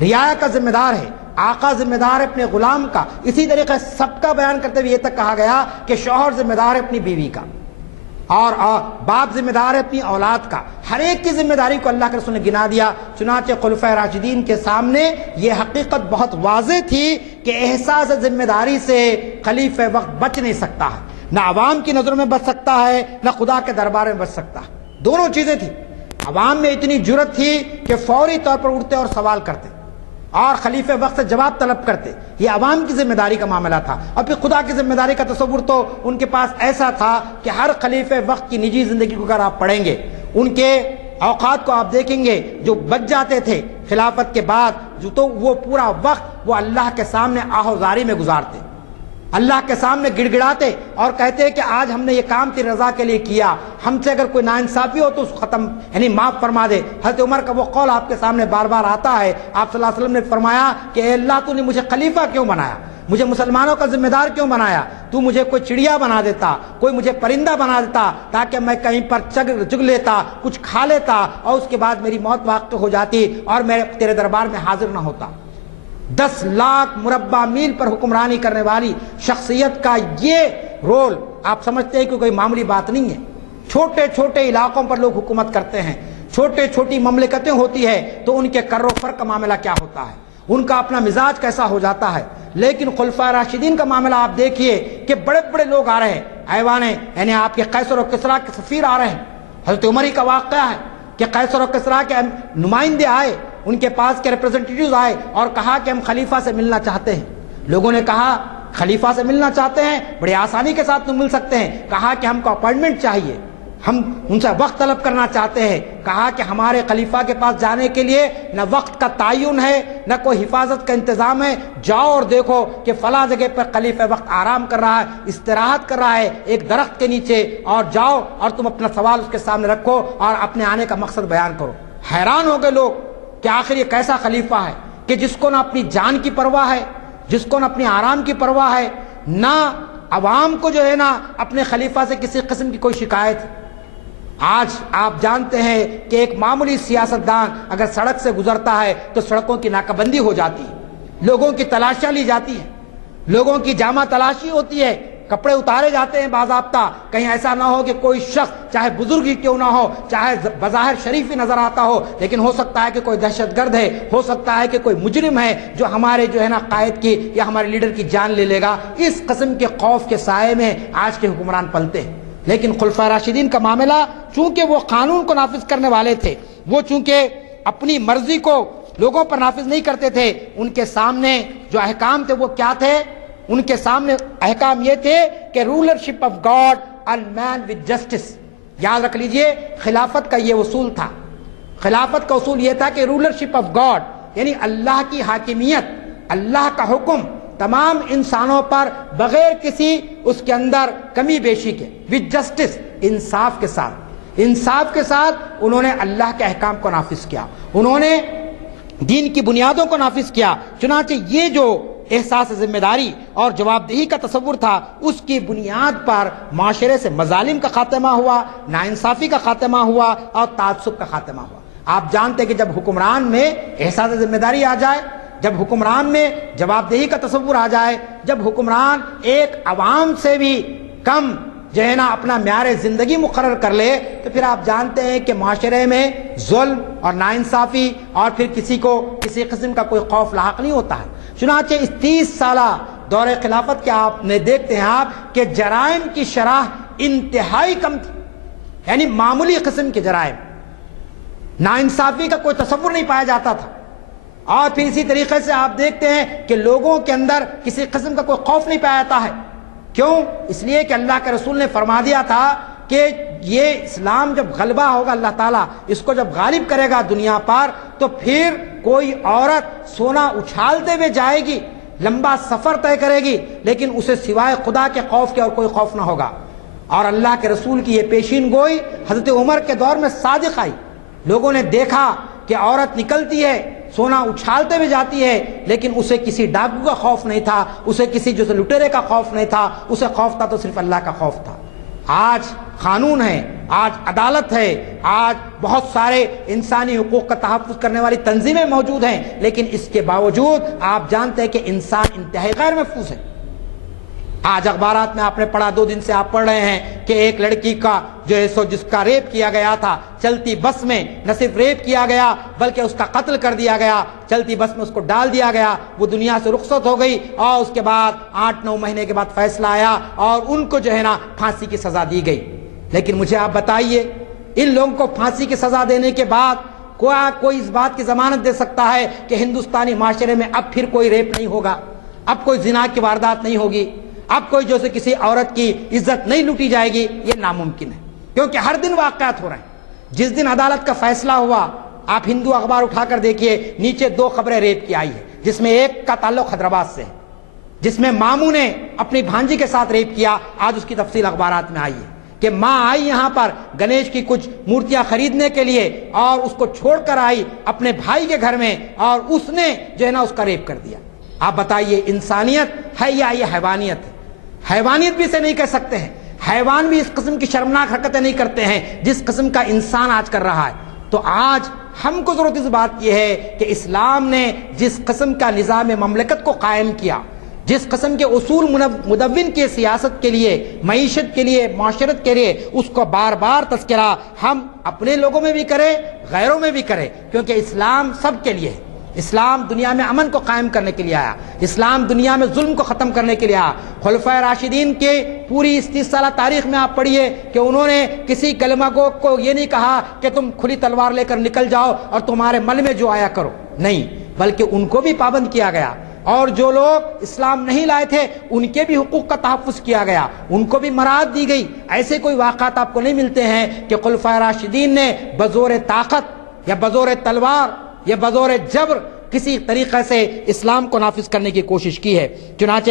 رعایا کا ذمہ دار ہے, آقا ذمہ دار ہے اپنے غلام کا. اسی طریقے سب کا بیان کرتے ہوئے یہ تک کہا گیا کہ شوہر ذمہ دار ہے اپنی بیوی کا, اور باپ ذمہ دار ہے اپنی اولاد کا. ہر ایک کی ذمہ داری کو اللہ کے رسول نے گنا دیا. چنانچہ خلفائے راشدین کے سامنے یہ حقیقت بہت واضح تھی کہ احساس ذمہ داری سے خلیفہ وقت بچ نہیں سکتا ہے, نہ عوام کی نظروں میں بچ سکتا ہے, نہ خدا کے دربار میں بچ سکتا ہے. دونوں چیزیں تھیں. عوام میں اتنی جرت تھی کہ فوری طور پر اٹھتے اور سوال کرتے اور خلیفہ وقت سے جواب طلب کرتے. یہ عوام کی ذمہ داری کا معاملہ تھا. اور پھر خدا کی ذمہ داری کا تصور تو ان کے پاس ایسا تھا کہ ہر خلیفہ وقت کی نجی زندگی کو اگر آپ پڑھیں گے, ان کے اوقات کو آپ دیکھیں گے جو بچ جاتے تھے خلافت کے بعد, جو تو وہ پورا وقت وہ اللہ کے سامنے آہوزاری میں گزارتے, اللہ کے سامنے گڑ گڑاتے اور کہتے کہ آج ہم نے یہ کام تیری رضا کے لیے کیا, ہم سے اگر کوئی ناانصافی ہو تو اس کو ختم یعنی معاف فرما دے. حضرت عمر کا وہ قول آپ کے سامنے بار بار آتا ہے. آپ صلی اللہ علیہ وسلم نے فرمایا کہ اے اللہ تو نے مجھے خلیفہ کیوں بنایا, مجھے مسلمانوں کا ذمہ دار کیوں بنایا؟ تو مجھے کوئی چڑیا بنا دیتا، کوئی مجھے پرندہ بنا دیتا تاکہ میں کہیں پر چگ لیتا، کچھ کھا لیتا اور اس کے بعد میری موت واقع ہو جاتی اور میں تیرے دربار میں حاضر نہ ہوتا۔ 10 لاکھ مربع میل پر حکمرانی کرنے والی شخصیت کا یہ رول آپ سمجھتے ہیں کہ کوئی معمولی بات نہیں ہے۔ چھوٹے چھوٹے علاقوں پر لوگ حکومت کرتے ہیں، چھوٹے چھوٹی مملکتیں ہوتی ہے تو ان کے کر و فر کا معاملہ کیا ہوتا ہے، ان کا اپنا مزاج کیسا ہو جاتا ہے۔ لیکن خلفائے راشدین کا معاملہ آپ دیکھیے کہ بڑے بڑے لوگ آ رہے ہیں، ایوان یعنی آپ کے قیصر و کسریٰ کے سفیر آ رہے ہیں۔ حضرت عمر ہی کا واقعہ ہے کہ قیصر و کسریٰ کے نمائندے آئے، ان کے پاس کے ریپرزنٹیٹیوز آئے اور کہا کہ ہم خلیفہ سے ملنا چاہتے ہیں۔ لوگوں نے کہا خلیفہ سے ملنا چاہتے ہیں، بڑی آسانی کے ساتھ تم مل سکتے ہیں۔ کہا کہ ہم کو اپائنٹمنٹ چاہیے، ہم ان سے وقت طلب کرنا چاہتے ہیں۔ کہا کہ ہمارے خلیفہ کے پاس جانے کے لیے نہ وقت کا تعین ہے، نہ کوئی حفاظت کا انتظام ہے، جاؤ اور دیکھو کہ فلاں جگہ پر خلیفہ وقت آرام کر رہا ہے، استراحت کر رہا ہے ایک درخت کے نیچے، اور جاؤ اور تم اپنا سوال اس کے سامنے رکھو اور اپنے آنے کا مقصد بیان کرو۔ حیران ہو گئے لوگ کہ آخر یہ کیسا خلیفہ ہے کہ جس کو نہ اپنی جان کی پرواہ ہے، جس کو نہ اپنی آرام کی پرواہ ہے، نہ عوام کو جو ہے نا اپنے خلیفہ سے کسی قسم کی کوئی شکایت۔ آج آپ جانتے ہیں کہ ایک معمولی سیاستدان اگر سڑک سے گزرتا ہے تو سڑکوں کی ناکہ بندی ہو جاتی ہے، لوگوں کی تلاشیاں لی جاتی ہیں، لوگوں کی جامہ تلاشی ہوتی ہے، کپڑے اتارے جاتے ہیں باضابطہ، کہیں ایسا نہ ہو کہ کوئی شخص چاہے بزرگ ہی کیوں نہ ہو، چاہے بظاہر شریف ہی نظر آتا ہو، لیکن ہو سکتا ہے کہ کوئی دہشت گرد ہے، ہو سکتا ہے کہ کوئی مجرم ہے جو ہمارے جو ہے نا قائد کی یا ہمارے لیڈر کی جان لے لے گا۔ اس قسم کے خوف کے سائے میں آج کے حکمران پلتے ہیں۔ لیکن خلفائے راشدین کا معاملہ چونکہ وہ قانون کو نافذ کرنے والے تھے، وہ چونکہ اپنی مرضی کو لوگوں پر نافذ نہیں کرتے تھے، ان کے سامنے جو احکام تھے وہ کیا تھے؟ ان کے سامنے احکام یہ تھے کہ rulership of God and man with justice. یاد رکھ لیجئے خلافت کا یہ اصول تھا، خلافت کا اصول یہ تھا کہ رولرشپ آف گاڈ یعنی اللہ کی حاکمیت، اللہ کا حکم تمام انسانوں پر بغیر کسی اس کے اندر کمی بیشی کے، ود جسٹس، انصاف کے ساتھ، انصاف کے ساتھ انہوں نے اللہ کے احکام کو نافذ کیا، انہوں نے دین کی بنیادوں کو نافذ کیا۔ چنانچہ یہ جو احساس ذمہ داری اور جواب دہی کا تصور تھا، اس کی بنیاد پر معاشرے سے مظالم کا خاتمہ ہوا، ناانصافی کا خاتمہ ہوا اور تعصب کا خاتمہ ہوا۔ آپ جانتے ہیں کہ جب حکمران میں احساس ذمہ داری آ جائے، جب حکمران میں جواب دہی کا تصور آ جائے، جب حکمران ایک عوام سے بھی کم جو ہے نا اپنا معیار زندگی مقرر کر لے، تو پھر آپ جانتے ہیں کہ معاشرے میں ظلم اور ناانصافی اور پھر کسی کو کسی قسم کا کوئی خوف لاحق نہیں ہوتا ہے۔ چنانچہ اس 30 سالہ دور خلافت کے آپ نے دیکھتے ہیں آپ کہ جرائم کی شرح انتہائی کم تھی، یعنی معمولی قسم کے جرائم، ناانصافی کا کوئی تصور نہیں پایا جاتا تھا۔ اور پھر اسی طریقے سے آپ دیکھتے ہیں کہ لوگوں کے اندر کسی قسم کا کوئی خوف نہیں پایا جاتا ہے۔ کیوں؟ اس لیے کہ اللہ کے رسول نے فرما دیا تھا کہ یہ اسلام جب غلبہ ہوگا، اللہ تعالیٰ اس کو جب غالب کرے گا دنیا پر، تو پھر کوئی عورت سونا اچھالتے ہوئے جائے گی، لمبا سفر طے کرے گی، لیکن اسے سوائے خدا کے خوف کے اور کوئی خوف نہ ہوگا۔ اور اللہ کے رسول کی یہ پیشین گوئی حضرت عمر کے دور میں صادق آئی۔ لوگوں نے دیکھا کہ عورت نکلتی ہے، سونا اچھالتے ہوئے جاتی ہے، لیکن اسے کسی ڈاکو کا خوف نہیں تھا، اسے کسی جو لٹیرے کا خوف نہیں تھا، اسے خوف تھا تو صرف اللہ کا خوف تھا۔ آج قانون ہے، آج عدالت ہے، آج بہت سارے انسانی حقوق کا تحفظ کرنے والی تنظیمیں موجود ہیں، لیکن اس کے باوجود آپ جانتے ہیں کہ انسان انتہائی غیر محفوظ ہے۔ آج اخبارات میں آپ نے پڑھا، 2 دن سے آپ پڑھ رہے ہیں کہ ایک لڑکی کا جو ہے سو جس کا ریپ کیا گیا تھا، چلتی بس میں نہ صرف ریپ کیا گیا بلکہ اس کا قتل کر دیا گیا، چلتی بس میں اس کو ڈال دیا گیا، وہ دنیا سے رخصت ہو گئی، اور اس کے بعد 8-9 مہینے کے بعد فیصلہ آیا اور ان کو جو ہے نا پھانسی کی سزا دی گئی۔ لیکن مجھے آپ بتائیے، ان لوگوں کو پھانسی کی سزا دینے کے بعد کوئی اس بات کی ضمانت دے سکتا ہے کہ ہندوستانی معاشرے میں اب پھر کوئی ریپ نہیں ہوگا، اب کوئی زنا کی واردات نہیں ہوگی، اب کوئی جو سے کسی عورت کی عزت نہیں لوٹی جائے گی؟ یہ ناممکن ہے، کیونکہ ہر دن واقعات ہو رہے ہیں۔ جس دن عدالت کا فیصلہ ہوا، آپ ہندو اخبار اٹھا کر دیکھیے، نیچے 2 خبریں ریپ کی آئی ہے، جس میں ایک کا تعلق حیدرآباد سے ہے، جس میں ماموں نے اپنی بھانجی کے ساتھ ریپ کیا۔ آج اس کی تفصیل اخبارات میں آئی ہے کہ ماں آئی یہاں پر گنیش کی کچھ مورتیاں خریدنے کے لیے اور اس کو چھوڑ کر آئی اپنے بھائی کے گھر میں، اور اس نے جو ہے نا اس کا ریپ کر دیا۔ آپ بتائیے انسانیت ہے یا یہ حیوانیت ہے؟ حیوانیت بھی اسے نہیں کہہ سکتے ہیں، حیوان بھی اس قسم کی شرمناک حرکتیں نہیں کرتے ہیں جس قسم کا انسان آج کر رہا ہے۔ تو آج ہم کو ضرورت اس بات کی ہے کہ اسلام نے جس قسم کا نظام مملکت کو قائم کیا، جس قسم کے اصول مدون کے سیاست کے لیے، معیشت کے لیے، معاشرت کے لیے، اس کو بار بار تذکرہ ہم اپنے لوگوں میں بھی کریں، غیروں میں بھی کریں، کیونکہ اسلام سب کے لیے ہے۔ اسلام دنیا میں امن کو قائم کرنے کے لیے آیا، اسلام دنیا میں ظلم کو ختم کرنے کے لیے آیا۔ خلفائے راشدین کے پوری اس 30 سالہ تاریخ میں آپ پڑھیے کہ انہوں نے کسی کلمہ گو کو یہ نہیں کہا کہ تم کھلی تلوار لے کر نکل جاؤ اور تمہارے من میں جو آیا کرو، نہیں، بلکہ ان کو بھی پابند کیا گیا، اور جو لوگ اسلام نہیں لائے تھے ان کے بھی حقوق کا تحفظ کیا گیا، ان کو بھی مراعات دی گئی۔ ایسے کوئی واقعات آپ کو نہیں ملتے ہیں کہ خلفائے راشدین نے بزور طاقت یا بزور تلوار یا بزور جبر کسی طریقے سے اسلام کو نافذ کرنے کی کوشش کی ہے۔ چنانچہ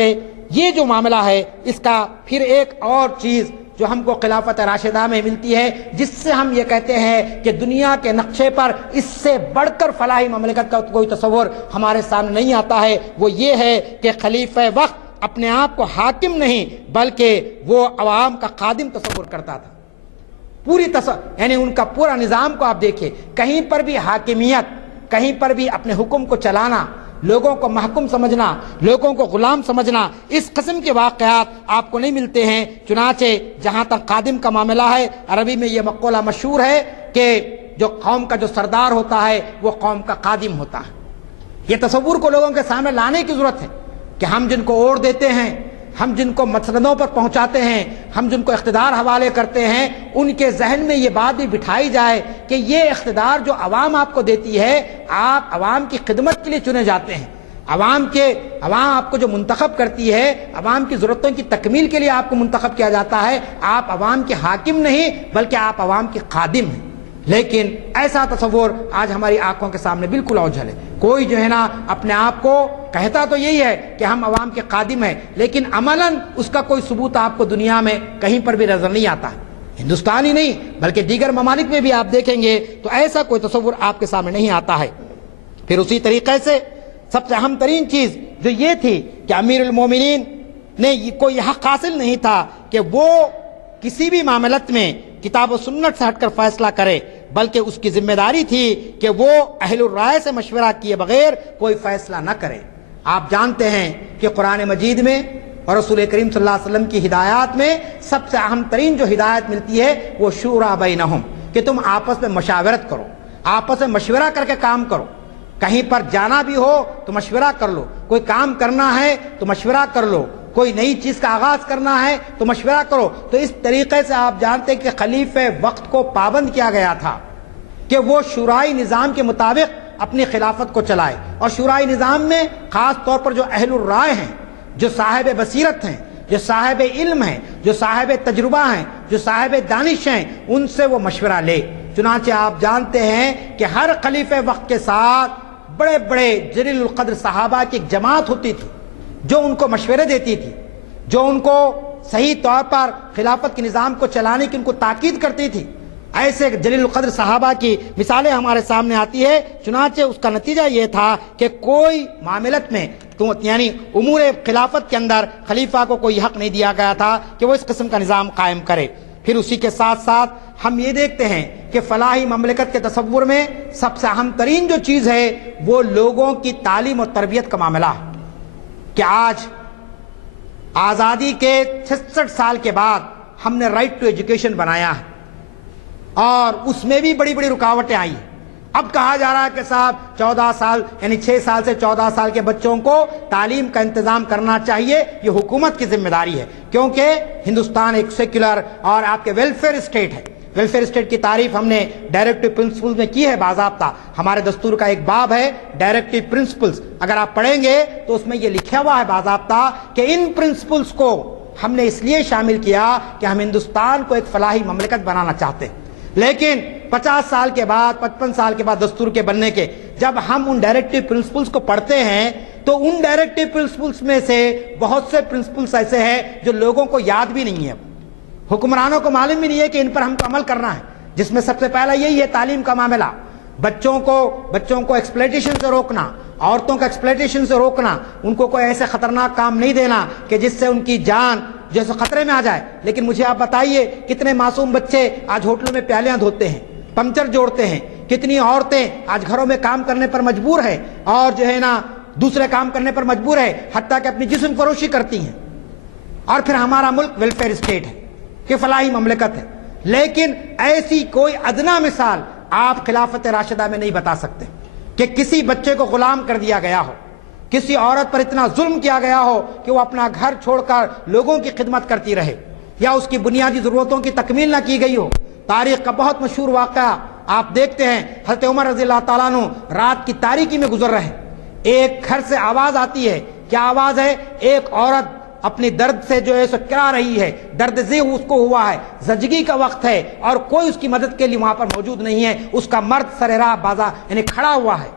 یہ جو معاملہ ہے، اس کا پھر ایک اور چیز جو ہم کو خلافت راشدہ میں ملتی ہے، جس سے ہم یہ کہتے ہیں کہ دنیا کے نقشے پر اس سے بڑھ کر فلاحی مملکت کا کوئی تصور ہمارے سامنے نہیں آتا ہے، وہ یہ ہے کہ خلیفہ وقت اپنے آپ کو حاکم نہیں بلکہ وہ عوام کا خادم تصور کرتا تھا۔ پوری یعنی ان کا پورا نظام کو آپ دیکھیں، کہیں پر بھی حاکمیت، کہیں پر بھی اپنے حکم کو چلانا، لوگوں کو محکوم سمجھنا، لوگوں کو غلام سمجھنا، اس قسم کے واقعات آپ کو نہیں ملتے ہیں۔ چنانچہ جہاں تک خادم کا معاملہ ہے، عربی میں یہ مقولہ مشہور ہے کہ جو قوم کا جو سردار ہوتا ہے وہ قوم کا خادم ہوتا ہے۔ یہ تصور کو لوگوں کے سامنے لانے کی ضرورت ہے کہ ہم جن کو اوڑ دیتے ہیں، ہم جن کو مسندوں پر پہنچاتے ہیں، ہم جن کو اقتدار حوالے کرتے ہیں، ان کے ذہن میں یہ بات بھی بٹھائی جائے کہ یہ اقتدار جو عوام آپ کو دیتی ہے، آپ عوام کی خدمت کے لیے چنے جاتے ہیں، عوام آپ کو جو منتخب کرتی ہے، عوام کی ضرورتوں کی تکمیل کے لیے آپ کو منتخب کیا جاتا ہے، آپ عوام کے حاکم نہیں بلکہ آپ عوام کے خادم ہیں۔ لیکن ایسا تصور آج ہماری آنکھوں کے سامنے بالکل اوجھل ہے۔ کوئی جو ہے نا اپنے آپ کو کہتا تو یہی ہے کہ ہم عوام کے خادم ہیں، لیکن عملاً اس کا کوئی ثبوت آپ کو دنیا میں کہیں پر بھی نظر نہیں آتا ہے۔ ہندوستان ہی نہیں بلکہ دیگر ممالک میں بھی آپ دیکھیں گے تو ایسا کوئی تصور آپ کے سامنے نہیں آتا ہے۔ پھر اسی طریقے سے سب سے اہم ترین چیز جو یہ تھی کہ امیر المومنین نے کوئی یہ حق حاصل نہیں تھا کہ وہ کسی بھی معاملت میں کتاب و سنت سے ہٹ کر فیصلہ کرے، بلکہ اس کی ذمہ داری تھی کہ وہ اہل الرائے سے مشورہ کیے بغیر کوئی فیصلہ نہ کرے۔ آپ جانتے ہیں کہ قرآن مجید میں اور رسول کریم صلی اللہ علیہ وسلم کی ہدایات میں سب سے اہم ترین جو ہدایت ملتی ہے وہ شورا بینہم، کہ تم آپس میں مشاورت کرو، آپس میں مشورہ کر کے کام کرو۔ کہیں پر جانا بھی ہو تو مشورہ کر لو، کوئی کام کرنا ہے تو مشورہ کر لو، کوئی نئی چیز کا آغاز کرنا ہے تو مشورہ کرو۔ تو اس طریقے سے آپ جانتے ہیں کہ خلیفہ وقت کو پابند کیا گیا تھا کہ وہ شورائی نظام کے مطابق اپنی خلافت کو چلائے، اور شورائی نظام میں خاص طور پر جو اہل الرائے ہیں، جو صاحب بصیرت ہیں، جو صاحب علم ہیں، جو صاحب تجربہ ہیں، جو صاحب دانش ہیں، ان سے وہ مشورہ لے۔ چنانچہ آپ جانتے ہیں کہ ہر خلیفہ وقت کے ساتھ بڑے بڑے جلیل القدر صحابہ کی ایک جماعت ہوتی تھی جو ان کو مشورے دیتی تھی، جو ان کو صحیح طور پر خلافت کے نظام کو چلانے کی ان کو تاکید کرتی تھی۔ ایسے جلیل القدر صحابہ کی مثالیں ہمارے سامنے آتی ہے۔ چنانچہ اس کا نتیجہ یہ تھا کہ کوئی معاملت میں یعنی امور خلافت کے اندر خلیفہ کو کوئی حق نہیں دیا گیا تھا کہ وہ اس قسم کا نظام قائم کرے۔ پھر اسی کے ساتھ ساتھ ہم یہ دیکھتے ہیں کہ فلاحی مملکت کے تصور میں سب سے اہم ترین جو چیز ہے وہ لوگوں کی تعلیم اور تربیت کا معاملہ ہے کہ آج آزادی کے 66 سال کے بعد ہم نے رائٹ ٹو ایجوکیشن بنایا ہے، اور اس میں بھی بڑی بڑی رکاوٹیں آئی ہیں۔ اب کہا جا رہا ہے کہ صاحب 14 سال یعنی 6 سال سے 14 سال کے بچوں کو تعلیم کا انتظام کرنا چاہیے، یہ حکومت کی ذمہ داری ہے، کیونکہ ہندوستان ایک سیکولر اور آپ کے ویلفیئر اسٹیٹ ہے۔ ویلفیئر اسٹیٹ کی تعریف ہم نے ڈائریکٹو پرنسپلز میں کی ہے باضابطہ۔ ہمارے دستور کا ایک باب ہے ڈائریکٹو پرنسپلز، اگر آپ پڑھیں گے تو اس میں یہ لکھا ہوا ہے باضابطہ کہ ان پرنسپلز کو ہم نے اس لیے شامل کیا کہ ہم ہندوستان کو ایک فلاحی مملکت بنانا چاہتے ہیں۔ لیکن 50 سال کے بعد 55 سال کے بعد دستور کے بننے کے جب ہم ان ڈائریکٹو پرنسپلز کو پڑھتے ہیں تو ان ڈائریکٹو پرنسپلز میں سے بہت سے پرنسپلز ایسے ہیں جو لوگوں کو یاد بھی نہیں ہے، حکمرانوں کو معلوم بھی نہیں ہے کہ ان پر ہم کو عمل کرنا ہے، جس میں سب سے پہلا یہی ہے تعلیم کا معاملہ۔ بچوں کو ایکسپلائٹیشن سے روکنا، عورتوں کا ایکسپلائٹیشن سے روکنا، ان کو کوئی ایسے خطرناک کام نہیں دینا کہ جس سے ان کی جان جیسے خطرے میں آ جائے۔ لیکن مجھے آپ بتائیے کتنے معصوم بچے آج ہوٹلوں میں پیالیاں دھوتے ہیں، پنچر جوڑتے ہیں، کتنی عورتیں آج گھروں میں کام کرنے پر مجبور ہے اور جو ہے نا دوسرے کام کرنے پر مجبور ہے، حتیٰ کہ اپنی جسم فروشی کرتی ہیں۔ اور پھر ہمارا ملک ویلفیئر اسٹیٹ ہے کہ فلاحی مملکت ہے، لیکن ایسی کوئی ادنا مثال آپ خلافت راشدہ میں نہیں بتا سکتے کہ کسی بچے کو غلام کر دیا گیا ہو، کسی عورت پر اتنا ظلم کیا گیا ہو کہ وہ اپنا گھر چھوڑ کر لوگوں کی خدمت کرتی رہے یا اس کی بنیادی ضرورتوں کی تکمیل نہ کی گئی ہو۔ تاریخ کا بہت مشہور واقعہ آپ دیکھتے ہیں، حضرت عمر رضی اللہ تعالیٰ عنہ رات کی تاریکی میں گزر رہے، ایک گھر سے آواز آتی ہے۔ کیا آواز ہے؟ ایک عورت اپنی درد سے جو ہے سو کرا رہی ہے، درد ذی اس کو ہوا ہے، زچگی کا وقت ہے اور کوئی اس کی مدد کے لیے وہاں پر موجود نہیں ہے، اس کا مرد سر راہ بازار یعنی کھڑا ہوا ہے،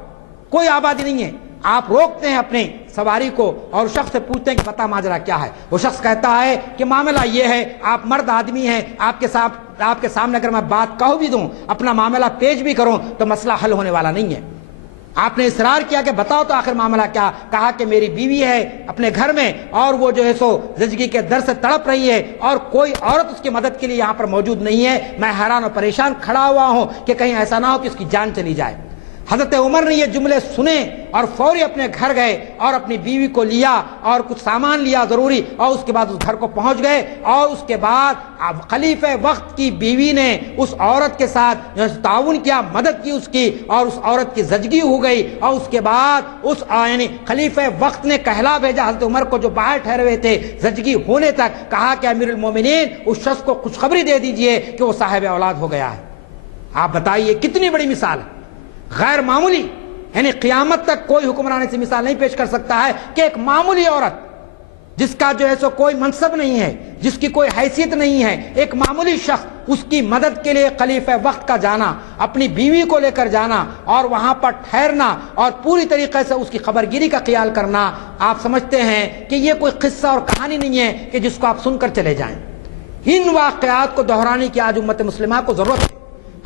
کوئی آبادی نہیں ہے۔ آپ روکتے ہیں اپنے سواری کو اور شخص سے پوچھتے ہیں کہ بتا ماجرا کیا ہے۔ وہ شخص کہتا ہے کہ معاملہ یہ ہے، آپ مرد آدمی ہیں، آپ کے سامنے اگر میں بات کہہ بھی دوں، اپنا معاملہ پیش بھی کروں تو مسئلہ حل ہونے والا نہیں ہے۔ آپ نے اصرار کیا کہ بتاؤ تو آخر معاملہ کیا؟ کہا کہ میری بیوی ہے اپنے گھر میں اور وہ جو ہے سو زچگی کے درد سے تڑپ رہی ہے اور کوئی عورت اس کی مدد کے لیے یہاں پر موجود نہیں ہے، میں حیران اور پریشان کھڑا ہوا ہوں کہ کہیں ایسا نہ ہو کہ اس کی جان چلی جائے۔ حضرت عمر نے یہ جملے سنے اور فوری اپنے گھر گئے اور اپنی بیوی کو لیا اور کچھ سامان لیا ضروری، اور اس کے بعد اس گھر کو پہنچ گئے اور اس کے بعد خلیفہ وقت کی بیوی نے اس عورت کے ساتھ تعاون کیا، مدد کی اس کی، اور اس عورت کی زچگی ہو گئی۔ اور اس کے بعد اس یعنی خلیفہ وقت نے کہلا بھیجا حضرت عمر کو جو باہر ٹھہرے ہوئے تھے زچگی ہونے تک، کہا کہ امیر المومنین اس شخص کو خوشخبری دے دیجئے کہ وہ صاحب اولاد ہو گیا ہے۔ آپ بتائیے کتنی بڑی مثال ہے، غیر معمولی، یعنی قیامت تک کوئی حکمران ایسی مثال نہیں پیش کر سکتا ہے کہ ایک معمولی عورت جس کا جو ہے سو کوئی منصب نہیں ہے، جس کی کوئی حیثیت نہیں ہے، ایک معمولی شخص اس کی مدد کے لیے خلیفہ وقت کا جانا، اپنی بیوی کو لے کر جانا اور وہاں پر ٹھہرنا اور پوری طریقے سے اس کی خبرگیری کا خیال کرنا، آپ سمجھتے ہیں کہ یہ کوئی قصہ اور کہانی نہیں ہے کہ جس کو آپ سن کر چلے جائیں۔ ان واقعات کو دہرانے کی آج امت مسلمہ کو ضرورت ہے۔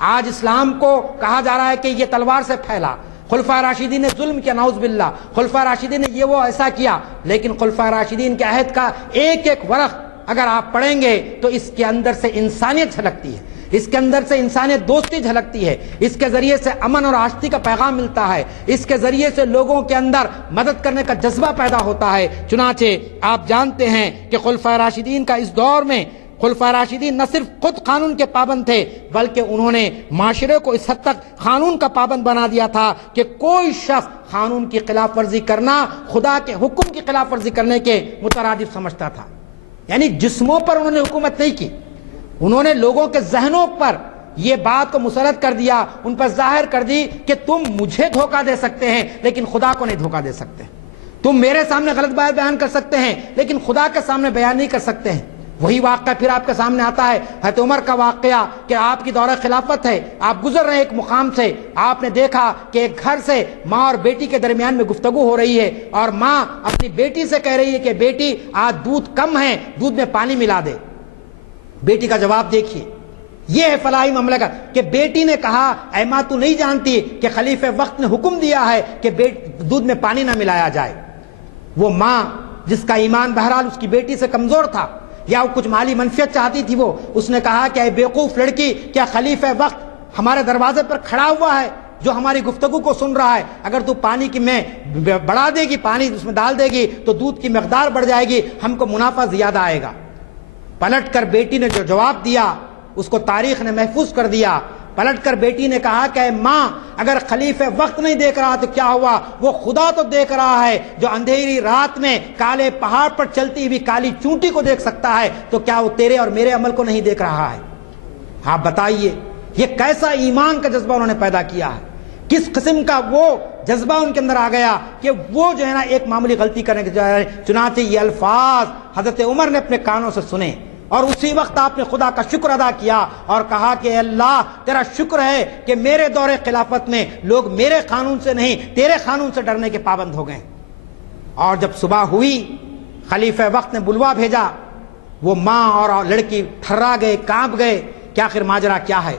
آج اسلام کو کہا جا رہا ہے کہ یہ تلوار سے پھیلا، خلفائے راشدین نے ظلم کیا، نعوذ باللہ، خلفائے راشدین نے یہ وہ ایسا کیا، لیکن خلفائے راشدین کے عہد کا ایک ایک ورق اگر آپ پڑھیں گے تو اس کے اندر سے انسانیت جھلکتی ہے، اس کے اندر سے انسانیت دوستی جھلکتی ہے، اس کے ذریعے سے امن اور آشتی کا پیغام ملتا ہے، اس کے ذریعے سے لوگوں کے اندر مدد کرنے کا جذبہ پیدا ہوتا ہے۔ چنانچہ آپ جانتے ہیں کہ خلفائے راشدین کا اس دور میں خلفائے راشدین نہ صرف خود قانون کے پابند تھے بلکہ انہوں نے معاشرے کو اس حد تک قانون کا پابند بنا دیا تھا کہ کوئی شخص قانون کی خلاف ورزی کرنا خدا کے حکم کی خلاف ورزی کرنے کے مترادف سمجھتا تھا۔ یعنی جسموں پر انہوں نے حکومت نہیں کی، انہوں نے لوگوں کے ذہنوں پر یہ بات کو مسلط کر دیا، ان پر ظاہر کر دی کہ تم مجھے دھوکہ دے سکتے ہیں لیکن خدا کو نہیں دھوکہ دے سکتے، تم میرے سامنے غلط بات بیان کر سکتے ہیں لیکن خدا کے سامنے بیان نہیں کر سکتے ہیں۔ وہی واقعہ پھر آپ کے سامنے آتا ہے حضرت عمر کا واقعہ کہ آپ کی دورہ خلافت ہے، آپ گزر رہے ایک مقام سے، آپ نے دیکھا کہ ایک گھر سے ماں اور بیٹی کے درمیان میں گفتگو ہو رہی ہے اور ماں اپنی بیٹی سے کہہ رہی ہے کہ بیٹی آج دودھ کم ہے، دودھ میں پانی ملا دے۔ بیٹی کا جواب دیکھیے، یہ ہے فلاحی مملکت کہ بیٹی نے کہا اے ماں تو نہیں جانتی کہ خلیفہ وقت نے حکم دیا ہے کہ دودھ میں پانی نہ ملایا جائے۔ وہ ماں جس کا ایمان بہرحال اس کی بیٹی سے کمزور تھا یا وہ کچھ مالی منفعت چاہتی تھی، وہ اس نے کہا کہ اے بیوقوف لڑکی، کیا خلیفہ وقت ہمارے دروازے پر کھڑا ہوا ہے جو ہماری گفتگو کو سن رہا ہے؟ اگر تو پانی کی میں بڑھا دے گی، پانی اس میں ڈال دے گی تو دودھ کی مقدار بڑھ جائے گی، ہم کو منافع زیادہ آئے گا۔ پلٹ کر بیٹی نے جو جواب دیا اس کو تاریخ نے محفوظ کر دیا۔ پلٹ کر بیٹی نے کہا کہ ماں اگر خلیفہ وقت نہیں دیکھ رہا تو کیا ہوا، وہ خدا تو دیکھ رہا ہے جو اندھیری رات میں کالے پہاڑ پر چلتی ہوئی کالی چونٹی کو دیکھ سکتا ہے، تو کیا وہ تیرے اور میرے عمل کو نہیں دیکھ رہا ہے؟ آپ بتائیے یہ کیسا ایمان کا جذبہ انہوں نے پیدا کیا ہے، کس قسم کا وہ جذبہ ان کے اندر آ گیا کہ وہ جو ہے نا ایک معمولی غلطی کرنے کے بجائے، چنانچہ یہ الفاظ حضرت عمر نے اپنے کانوں سے سنے اور اسی وقت آپ نے خدا کا شکر ادا کیا اور کہا کہ اللہ تیرا شکر ہے کہ میرے دور خلافت میں لوگ میرے قانون سے نہیں تیرے قانون سے ڈرنے کے پابند ہو گئے۔ اور جب صبح ہوئی خلیفہ وقت نے بلوا بھیجا، وہ ماں اور لڑکی تھرا گئے، کانپ گئے کہ آخر ماجرا کیا ہے۔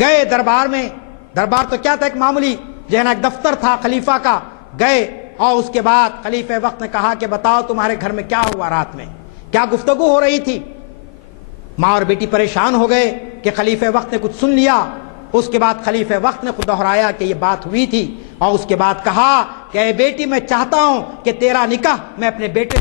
گئے دربار میں، دربار تو کیا تھا، ایک معمولی جو ہے نا ایک دفتر تھا خلیفہ کا، گئے اور اس کے بعد خلیفہ وقت نے کہا کہ بتاؤ تمہارے گھر میں کیا ہوا، رات میں کیا گفتگو ہو رہی تھی؟ ماں اور بیٹی پریشان ہو گئے کہ خلیفہ وقت نے کچھ سن لیا۔ اس کے بعد خلیفہ وقت نے خود دہرایا کہ یہ بات ہوئی تھی، اور اس کے بعد کہا کہ اے بیٹی میں چاہتا ہوں کہ تیرا نکاح میں اپنے بیٹے،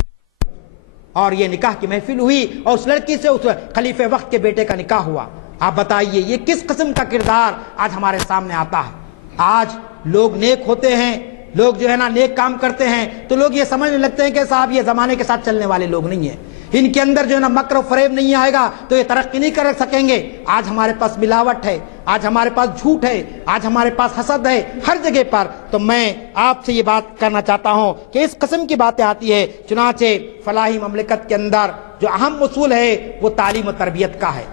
اور یہ نکاح کی محفل ہوئی اور اس لڑکی سے اس خلیفہ وقت کے بیٹے کا نکاح ہوا۔ آپ بتائیے یہ کس قسم کا کردار آج ہمارے سامنے آتا ہے؟ آج لوگ نیک ہوتے ہیں، لوگ جو ہے نا نیک کام کرتے ہیں تو لوگ یہ سمجھنے لگتے ہیں کہ صاحب یہ زمانے کے ساتھ چلنے والے لوگ نہیں ہیں، ان کے اندر جو ہے نا مکر و فریب نہیں آئے گا تو یہ ترقی نہیں کر سکیں گے۔ آج ہمارے پاس ملاوٹ ہے، آج ہمارے پاس جھوٹ ہے، آج ہمارے پاس حسد ہے ہر جگہ پر۔ تو میں آپ سے یہ بات کرنا چاہتا ہوں کہ اس قسم کی باتیں آتی ہے۔ چنانچہ فلاحی مملکت کے اندر جو اہم اصول ہے وہ تعلیم و تربیت کا ہے۔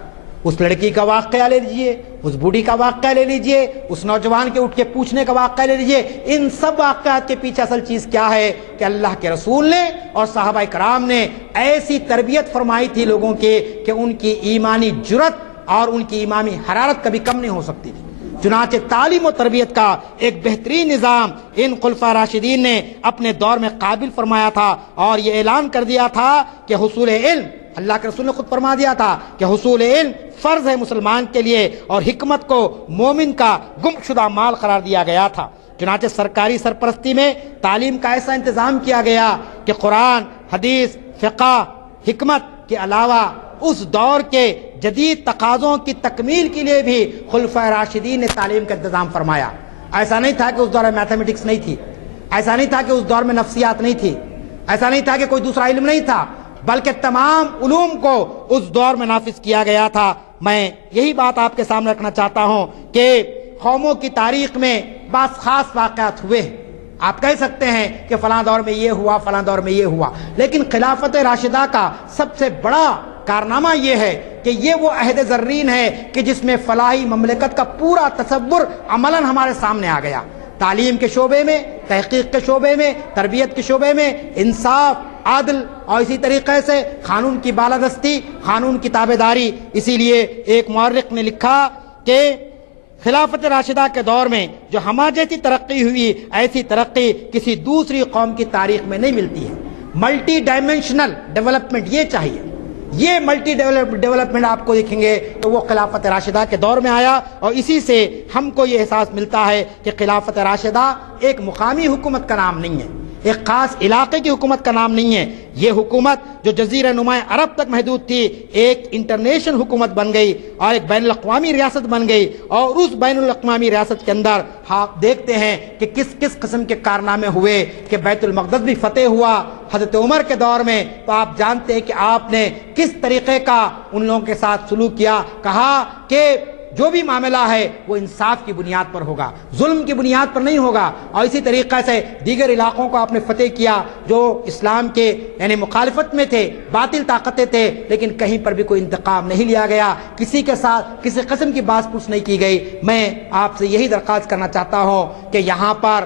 اس لڑکی کا واقعہ لے لیجئے، اس بوڑھی کا واقعہ لے لیجئے، اس نوجوان کے اٹھ کے پوچھنے کا واقعہ لے لیجئے، ان سب واقعات کے پیچھے اصل چیز کیا ہے کہ اللہ کے رسول نے اور صحابہ کرام نے ایسی تربیت فرمائی تھی لوگوں کے کہ ان کی ایمانی جرت اور ان کی ایمانی حرارت کبھی کم نہیں ہو سکتی تھی۔ چنانچہ تعلیم و تربیت کا ایک بہترین نظام ان خلفاء راشدین نے اپنے دور میں قابل فرمایا تھا، اور یہ اعلان کر دیا تھا کہ حصول علم، اللہ کے رسول نے خود فرما دیا تھا کہ حصول علم فرض ہے مسلمان کے لیے، اور حکمت کو مومن کا گم شدہ مال قرار دیا گیا تھا۔ چنانچہ سرکاری سرپرستی میں تعلیم کا ایسا انتظام کیا گیا کہ قرآن، حدیث، فقہ، حکمت کے علاوہ اس دور کے جدید تقاضوں کی تکمیل کے لیے بھی خلفائے راشدین نے تعلیم کا انتظام فرمایا۔ ایسا نہیں تھا کہ اس دور میں میتھمیٹکس نہیں تھی، ایسا نہیں تھا کہ اس دور میں نفسیات نہیں تھی، ایسا نہیں تھا کہ کوئی دوسرا علم نہیں تھا، بلکہ تمام علوم کو اس دور میں نافذ کیا گیا تھا۔ میں یہی بات آپ کے سامنے رکھنا چاہتا ہوں کہ قوموں کی تاریخ میں بعض خاص واقعات ہوئے ہیں، آپ کہہ سکتے ہیں کہ فلاں دور میں یہ ہوا، فلاں دور میں یہ ہوا، لیکن خلافت راشدہ کا سب سے بڑا کارنامہ یہ ہے کہ یہ وہ عہد زرین ہے کہ جس میں فلاحی مملکت کا پورا تصور عملاً ہمارے سامنے آ گیا۔ تعلیم کے شعبے میں، تحقیق کے شعبے میں، تربیت کے شعبے میں انصاف، عدل، اور اسی طریقے سے قانون کی بالادستی، قانون کی تابعداری۔ اسی لیے ایک مورخ نے لکھا کہ خلافت راشدہ کے دور میں جو ہمارے جیسی ترقی ہوئی، ایسی ترقی کسی دوسری قوم کی تاریخ میں نہیں ملتی ہے۔ ملٹی ڈائمینشنل ڈیولپمنٹ یہ چاہیے، یہ ملٹی ڈیولپمنٹ آپ کو دیکھیں گے تو وہ خلافت راشدہ کے دور میں آیا، اور اسی سے ہم کو یہ احساس ملتا ہے کہ خلافت راشدہ ایک مقامی حکومت کا نام نہیں ہے، ایک خاص علاقے کی حکومت کا نام نہیں ہے۔ یہ حکومت جو جزیرہ نما عرب تک محدود تھی، ایک انٹرنیشنل حکومت بن گئی اور ایک بین الاقوامی ریاست بن گئی، اور اس بین الاقوامی ریاست کے اندر آپ دیکھتے ہیں کہ کس کس قسم کے کارنامے ہوئے کہ بیت المقدس بھی فتح ہوا حضرت عمر کے دور میں۔ تو آپ جانتے ہیں کہ آپ نے کس طریقے کا ان لوگوں کے ساتھ سلوک کیا، کہا کہ جو بھی معاملہ ہے وہ انصاف کی بنیاد پر ہوگا، ظلم کی بنیاد پر نہیں ہوگا۔ اور اسی طریقے سے دیگر علاقوں کو آپ نے فتح کیا جو اسلام کے یعنی مخالفت میں تھے، باطل طاقتیں تھے، لیکن کہیں پر بھی کوئی انتقام نہیں لیا گیا، کسی کے ساتھ کسی قسم کی باس پوچھ نہیں کی گئی۔ میں آپ سے یہی درخواست کرنا چاہتا ہوں کہ یہاں پر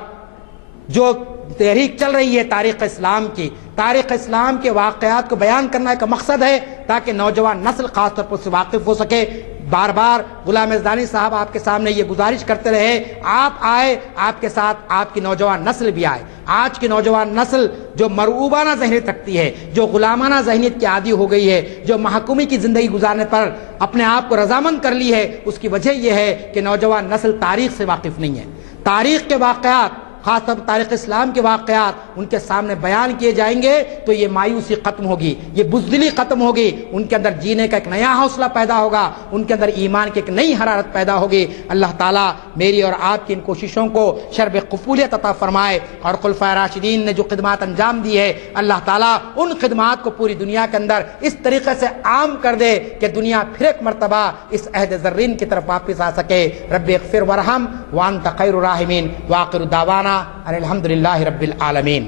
جو تحریک چل رہی ہے تاریخ اسلام کی، تاریخ اسلام کے واقعات کو بیان کرنا ایک مقصد ہے تاکہ نوجوان نسل خاص طور پر اس سے واقف ہو سکے۔ بار بار غلام ازدانی صاحب آپ کے سامنے یہ گزارش کرتے رہے، آپ آئے، آپ کے ساتھ آپ کی نوجوان نسل بھی آئے۔ آج کی نوجوان نسل جو مرعوبانہ ذہنیت رکھتی ہے، جو غلامانہ ذہنیت کی عادی ہو گئی ہے، جو محکومی کی زندگی گزارنے پر اپنے آپ کو رضامند کر لی ہے، اس کی وجہ یہ ہے کہ نوجوان نسل تاریخ سے واقف نہیں ہے۔ تاریخ کے واقعات، خاص طور پر تاریخ اسلام کے واقعات ان کے سامنے بیان کیے جائیں گے تو یہ مایوسی ختم ہوگی، یہ بزدلی ختم ہوگی، ان کے اندر جینے کا ایک نیا حوصلہ پیدا ہوگا، ان کے اندر ایمان کی ایک نئی حرارت پیدا ہوگی۔ اللہ تعالیٰ میری اور آپ کی ان کوششوں کو شرب قبولیت عطا فرمائے، اور خلفائے راشدین نے جو خدمات انجام دی ہے اللہ تعالیٰ ان خدمات کو پوری دنیا کے اندر اس طریقے سے عام کر دے کہ دنیا پھر ایک مرتبہ اس عہد زرین کی طرف واپس آ سکے۔ رب اغفر ورحم وانت خیر الراحمین، وآخر دعوانا الحمد للہ رب العالمین۔